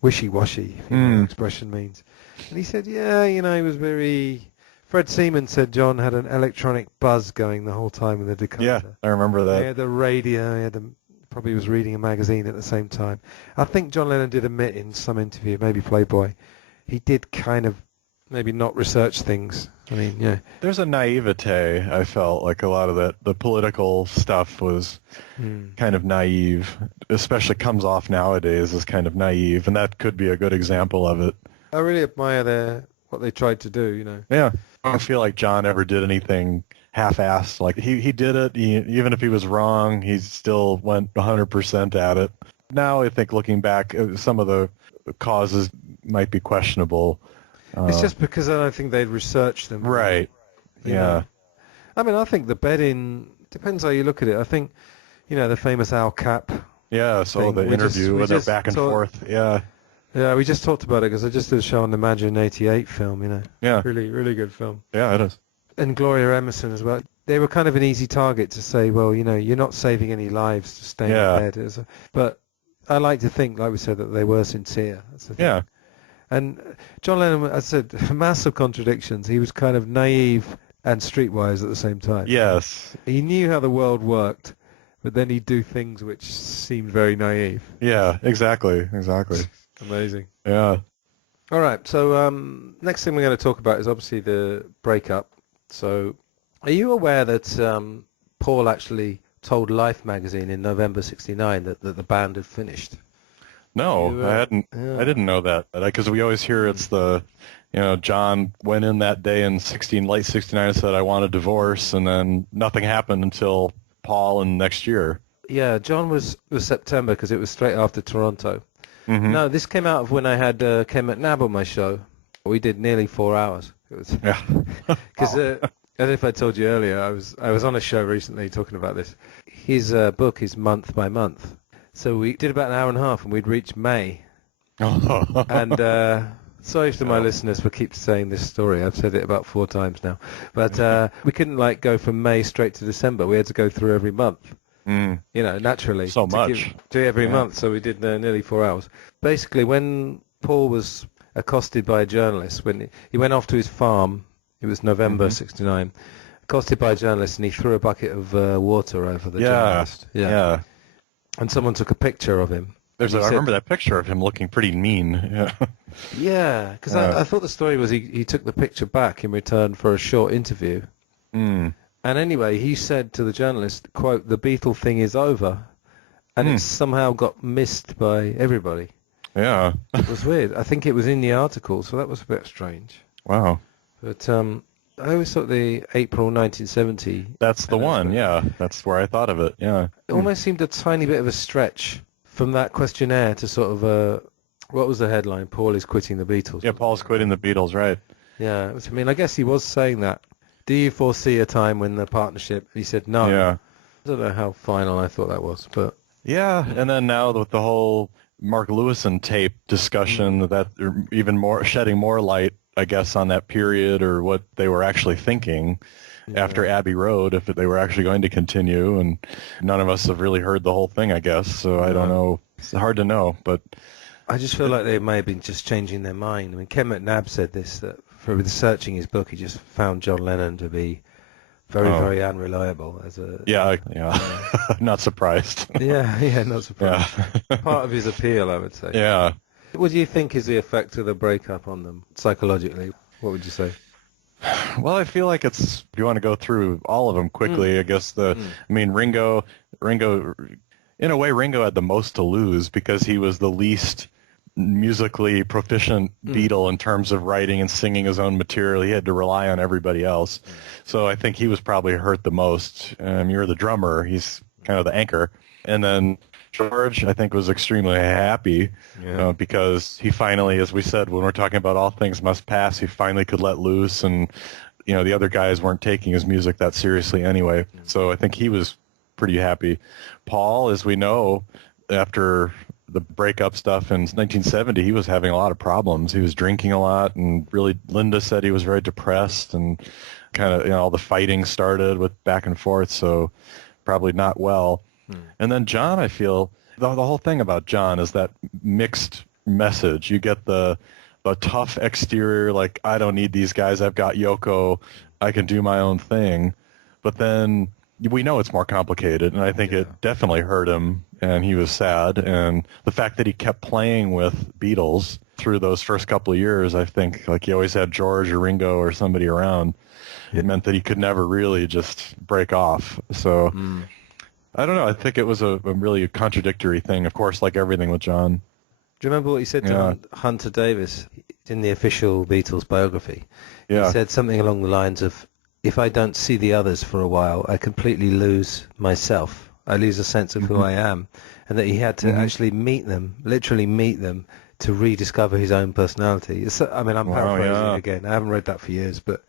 wishy-washy, if you know what the expression means? And he said, yeah, he was very... Fred Seaman said John had an electronic buzz going the whole time in the decoder. Yeah, I remember that. He had the radio, probably was reading a magazine at the same time. I think John Lennon did admit in some interview, maybe Playboy, he did kind of maybe not research things. I mean, yeah. There's a naivete, I felt, like a lot of the political stuff was kind of naive, especially comes off nowadays as kind of naive, and that could be a good example of it. I really admire what they tried to do, Yeah. I don't feel like John ever did anything half-assed. Like, he did it. Even if he was wrong, he still went 100% at it. Now, I think, looking back, some of the causes might be questionable. It's just because I don't think they'd researched them. Right. Yeah. I mean, I think the bedding, depends how you look at it. I think, the famous Al Cap. Yeah, so the interview where they're back and forth. Yeah. Yeah, we just talked about it because I just did a show on the Imagine 88 film, Yeah. Really, really good film. Yeah, it is. And Gloria Emerson as well. They were kind of an easy target to say, well, you're not saving any lives to stay in bed. But I like to think, like we said, that they were sincere. That's the thing. Yeah. And John Lennon, as I said, massive contradictions. He was kind of naive and streetwise at the same time. Yes. He knew how the world worked, but then he'd do things which seemed very naive. Yeah, exactly. Amazing. Yeah. All right. So next thing we're going to talk about is obviously the breakup. So are you aware that Paul actually told Life magazine in November '69 that the band had finished? No, I hadn't. Yeah. I didn't know that because we always hear it's the, John went in that day in late '69 and said I want a divorce, and then nothing happened until Paul and next year. Yeah, John was September because it was straight after Toronto. Mm-hmm. No, this came out of when I had Ken McNabb on my show. We did nearly 4 hours. It was because I don't know if I told you earlier. I was on a show recently talking about this. His book is month by month, so we did about an hour and a half, and we'd reached May. And sorry to my listeners for keep saying this story. I've said it about 4 times now, but we couldn't go from May straight to December. We had to go through every month. Naturally. So much. Do every month, so we did nearly 4 hours. Basically, when Paul was accosted by a journalist, when he went off to his farm, it was November '69, accosted by a journalist, and he threw a bucket of water over the journalist. Yeah. And someone took a picture of him. I remember that picture of him looking pretty mean. Yeah, because I thought the story was he took the picture back in return for a short interview. And anyway, he said to the journalist, quote, the Beatle thing is over. And it somehow got missed by everybody. Yeah. It was weird. I think it was in the article, so that was a bit strange. Wow. But I always thought the April 1970... That's the one, yeah. That's where I thought of it, yeah. It almost seemed a tiny bit of a stretch from that questionnaire to sort of... what was the headline? Paul is quitting the Beatles. Yeah, Paul's quitting the Beatles, right. Yeah, I mean, I guess he was saying that. Do you foresee a time when the partnership... He said no. Yeah. I don't know how final I thought that was, but... Yeah, and then now with the whole Mark Lewison tape discussion that even more shedding more light, I guess, on that period or what they were actually thinking after Abbey Road, if they were actually going to continue. And none of us have really heard the whole thing, I guess. So I don't know. It's hard to know, but I just feel like they may have been just changing their mind. I mean, Ken McNabb said this, that for researching his book, he just found John Lennon to be very unreliable as a... Yeah. Not surprised. yeah, not surprised. Yeah. Part of his appeal, I would say. Yeah. What do you think is the effect of the breakup on them, psychologically? What would you say? Well, I feel like it's, if you want to go through all of them quickly, I guess I mean, Ringo, in a way, Ringo had the most to lose because he was the least musically proficient Beatle in terms of writing and singing his own material. He had to rely on everybody else. So I think he was probably hurt the most. You're the drummer. He's kind of the anchor. And then George, I think, was extremely happy because he finally, as we said, when we're talking about All Things Must Pass, he finally could let loose, and the other guys weren't taking his music that seriously anyway. So I think he was pretty happy. Paul, as we know, after the breakup stuff in 1970, he was having a lot of problems. He was drinking a lot, and really, Linda said he was very depressed, and kind of, all the fighting started with back and forth, so probably not well. And then John, I feel, the whole thing about John is that mixed message. You get the tough exterior, like, I don't need these guys, I've got Yoko, I can do my own thing. But then we know it's more complicated, and I think it definitely hurt him, and he was sad. And the fact that he kept playing with Beatles through those first couple of years, I think, like, he always had George or Ringo or somebody around. It meant that he could never really just break off. So... I don't know. I think it was a really contradictory thing, of course, like everything with John. Do you remember what he said to Hunter Davis in the official Beatles biography? Yeah. He said something along the lines of, if I don't see the others for a while, I completely lose myself. I lose a sense of who I am. And that he had to actually meet them, literally meet them, to rediscover his own personality. I'm paraphrasing again. I haven't read that for years, but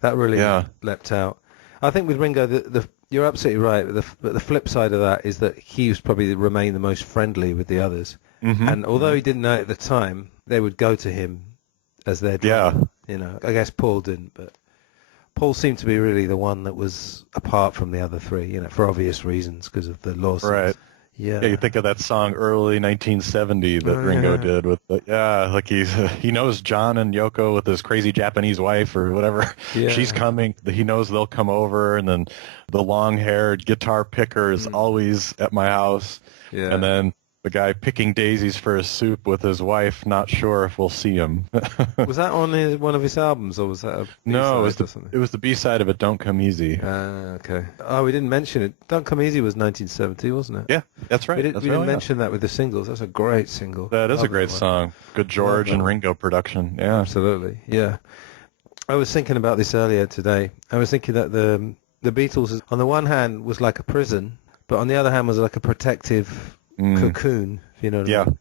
that really leapt out. I think with Ringo, you're absolutely right, but the flip side of that is that he was probably remained the most friendly with the others. And although he didn't know it at the time, they would go to him as their drummer. I guess Paul didn't, but Paul seemed to be really the one that was apart from the other three, for obvious reasons, because of the lawsuits. Right. Yeah. You think of that song early 1970 that Ringo did with like he knows John and Yoko with his crazy Japanese wife or whatever. Yeah. She's coming. He knows they'll come over, and then the long-haired guitar picker is always at my house. Yeah. And then the guy picking daisies for his soup with his wife, not sure if we'll see him. Was that on one of his albums, or was that a B-side? No, it was the B-side of it, Don't Come Easy. Okay. Oh, we didn't mention it. Don't Come Easy was 1970, wasn't it? Yeah, that's right. We didn't mention that with the singles. That's a great single. That is a great song. Good George and Ringo production. Yeah, absolutely. Yeah. I was thinking about this earlier today. I was thinking that the Beatles, on the one hand, was like a prison, but on the other hand was like a protective cocoon, if you know what I mean.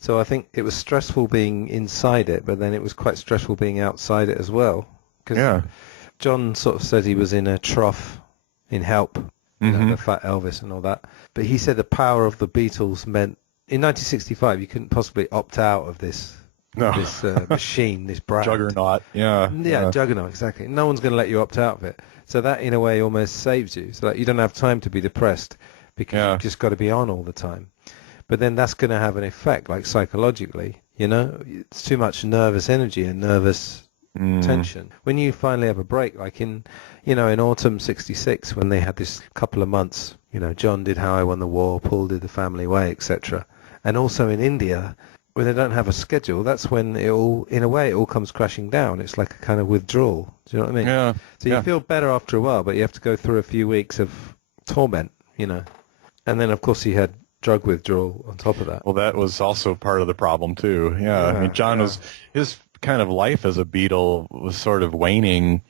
So I think it was stressful being inside it, but then it was quite stressful being outside it as well. Because John sort of said he was in a trough in Help, the Fat Elvis and all that. But he said the power of the Beatles meant, in 1965, you couldn't possibly opt out of this machine, this brand. Juggernaut, yeah. Juggernaut, exactly. No one's going to let you opt out of it. So that, in a way, almost saves you. So that you don't have time to be depressed because you've just got to be on all the time. But then that's going to have an effect, like psychologically, It's too much nervous energy and nervous tension. When you finally have a break, like in autumn '66, when they had this couple of months, John did How I Won the War, Paul did The Family Way, etc. And also in India, when they don't have a schedule, that's when it all comes crashing down. It's like a kind of withdrawal. Do you know what I mean? Yeah. So you feel better after a while, but you have to go through a few weeks of torment, And then, of course, he had drug withdrawal on top of that. Well, that was also part of the problem, too. Yeah. I mean, John was, his kind of life as a Beatle was sort of waning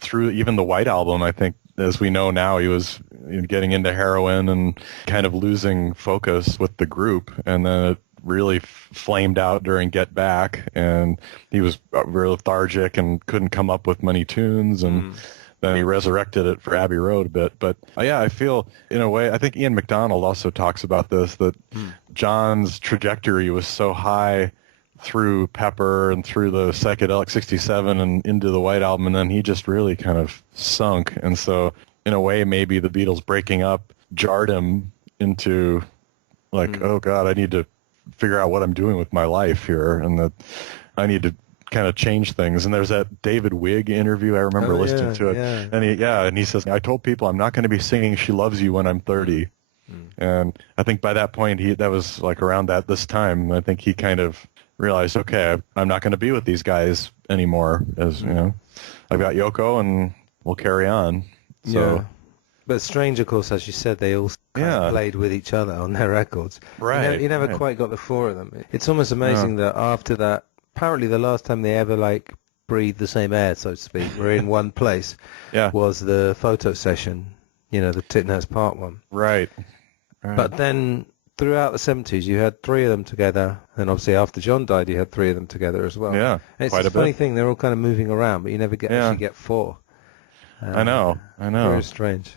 through even the White Album. I think, as we know now, he was getting into heroin and kind of losing focus with the group. And then it really flamed out during Get Back, and he was real lethargic and couldn't come up with many tunes. And then he resurrected it for Abbey Road a bit. But yeah, I feel, in a way, I think Ian MacDonald also talks about this, that John's trajectory was so high through Pepper and through the psychedelic 67 and into the White Album, and then he just really kind of sunk. And so, in a way, maybe the Beatles breaking up jarred him into, like, oh, God, I need to figure out what I'm doing with my life here, and that I need to kind of change things. And there's that David Wigg interview. I remember listening to it. Yeah. And he says, I told people I'm not going to be singing She Loves You when I'm 30. And I think by that point, that was like around this time, I think he kind of realized, okay, I'm not going to be with these guys anymore. As you know, I've got Yoko, and we'll carry on. So. Yeah. But strange, of course, as you said, they all kind of played with each other on their records. Right. You never quite got the four of them. It's almost amazing that after that, apparently the last time they ever breathed the same air, so to speak, were in one place, was the photo session, the Tittenhurst Park one. Right. But then throughout the 70s, you had three of them together, and obviously after John died, you had three of them together as well. Yeah, and it's a funny thing, they're all kind of moving around, but you never actually get four. I know. Very strange.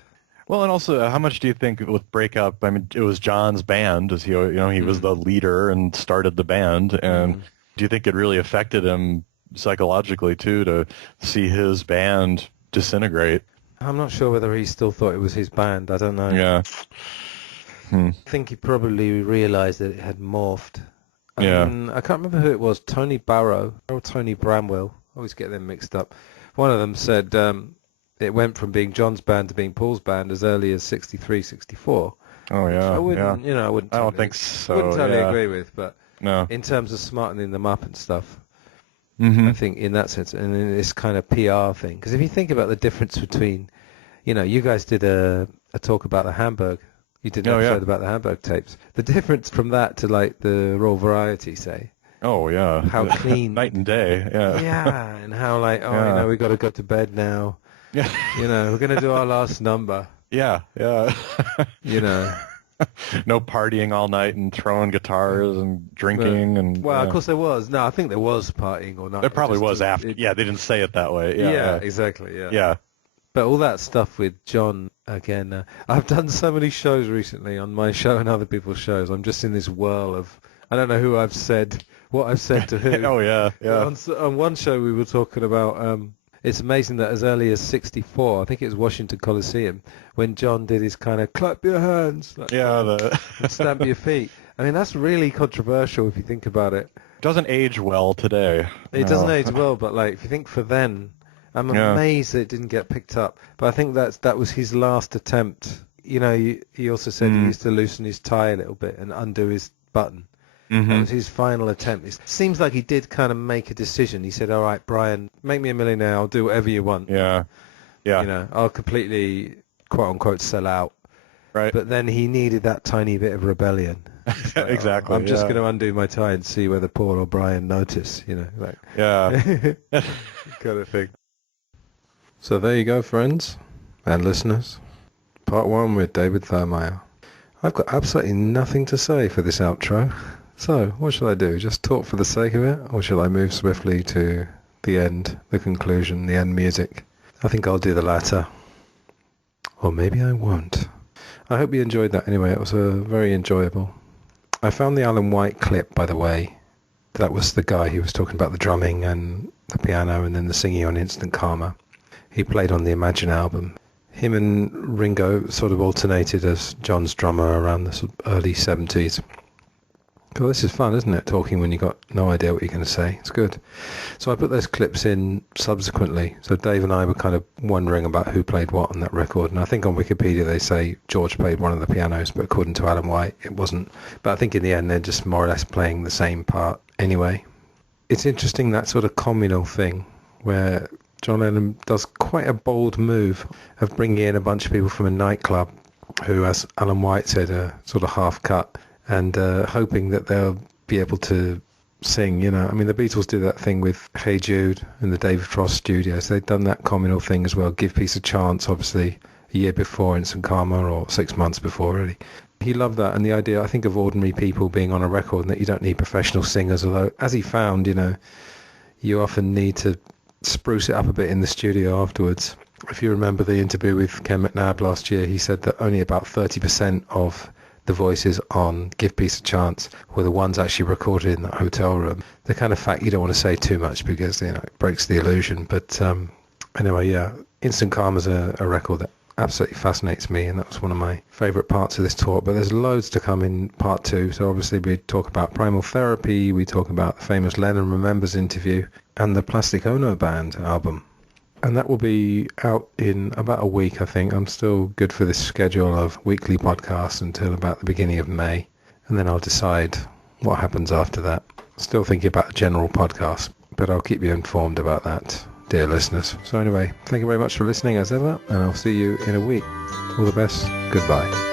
Well, and also, how much do you think with Breakup? I mean, it was John's band, as he was the leader and started the band. And do you think it really affected him psychologically too to see his band disintegrate? I'm not sure whether he still thought it was his band. I don't know. Yeah. I think he probably realized that it had morphed. I can't remember who it was. Tony Barrow or Tony Bramwell. I always get them mixed up. One of them said it went from being John's band to being Paul's band as early as 63, 64. Oh yeah. I wouldn't, I wouldn't. I don't think so. Wouldn't totally agree with, but no. In terms of smartening them up and stuff, I think in that sense, and in this kind of PR thing, because if you think about the difference between, you guys did a talk about the Hamburg. You did an episode about the Hamburg tapes. The difference from that to the Raw Variety, say. Oh yeah. How clean. Night and day. Yeah. Yeah, and how we got to go to bed now. Yeah. We're going to do our last number. Yeah. No partying all night and throwing guitars and drinking and. Well, of course there was. No, I think there was partying all night. There probably was after. They didn't say it that way. Yeah, exactly. Yeah. Yeah. But all that stuff with John, again, I've done so many shows recently on my show and other people's shows. I'm just in this whirl of, I don't know who I've said, what I've said to who. Oh, yeah. On one show we were talking about, it's amazing that as early as 64, I think it was Washington Coliseum, when John did his kind of clap your hands, and stamp your feet. I mean, that's really controversial if you think about it. Doesn't age well today. It doesn't age well, but if you think for then, I'm amazed that it didn't get picked up. But I think that was his last attempt. He also said he used to loosen his tie a little bit and undo his button. That was his final attempt. It seems like he did kind of make a decision. He said, all right, Brian, make me a millionaire. I'll do whatever you want. Yeah. I'll completely, quote unquote, sell out. Right. But then he needed that tiny bit of rebellion. Exactly. I'm just going to undo my tie and see whether Paul or Brian notice, Yeah. kind of thing. So there you go, friends and listeners. Part 1 with David Thurmaier. I've got absolutely nothing to say for this outro. So, what shall I do? Just talk for the sake of it? Or shall I move swiftly to the end, the conclusion, the end music? I think I'll do the latter. Or maybe I won't. I hope you enjoyed that anyway. It was very enjoyable. I found the Alan White clip, by the way. That was the guy who was talking about the drumming and the piano and then the singing on Instant Karma. He played on the Imagine album. Him and Ringo sort of alternated as John's drummer around the early 70s. Well, this is fun, isn't it? Talking when you've got no idea what you're going to say. It's good. So I put those clips in subsequently. So Dave and I were kind of wondering about who played what on that record. And I think on Wikipedia they say George played one of the pianos, but according to Alan White, it wasn't. But I think in the end they're just more or less playing the same part anyway. It's interesting, that sort of communal thing where John Lennon does quite a bold move of bringing in a bunch of people from a nightclub who, as Alan White said, are sort of half cut, and hoping that they'll be able to sing, I mean, the Beatles did that thing with Hey Jude in the David Frost studios. They'd done that communal thing as well, give peace a chance, obviously, a year before Instant Karma, or 6 months before, really. He loved that, and the idea, I think, of ordinary people being on a record, and that you don't need professional singers, although, as he found, you often need to spruce it up a bit in the studio afterwards. If you remember the interview with Ken McNabb last year, he said that only about 30% of the voices on Give Peace a Chance were the ones actually recorded in that hotel room. The kind of fact you don't want to say too much because, you know, it breaks the illusion. But anyway, yeah, Instant Karma's a record that absolutely fascinates me, and that was one of my favourite parts of this talk. But there's loads to come in part 2. So obviously we talk about Primal Therapy, we talk about the famous Lennon Remembers interview, and the Plastic Ono Band album. And that will be out in about a week, I think. I'm still good for this schedule of weekly podcasts until about the beginning of May. And then I'll decide what happens after that. Still thinking about a general podcast, but I'll keep you informed about that, dear listeners. So anyway, thank you very much for listening as ever, and I'll see you in a week. All the best. Goodbye.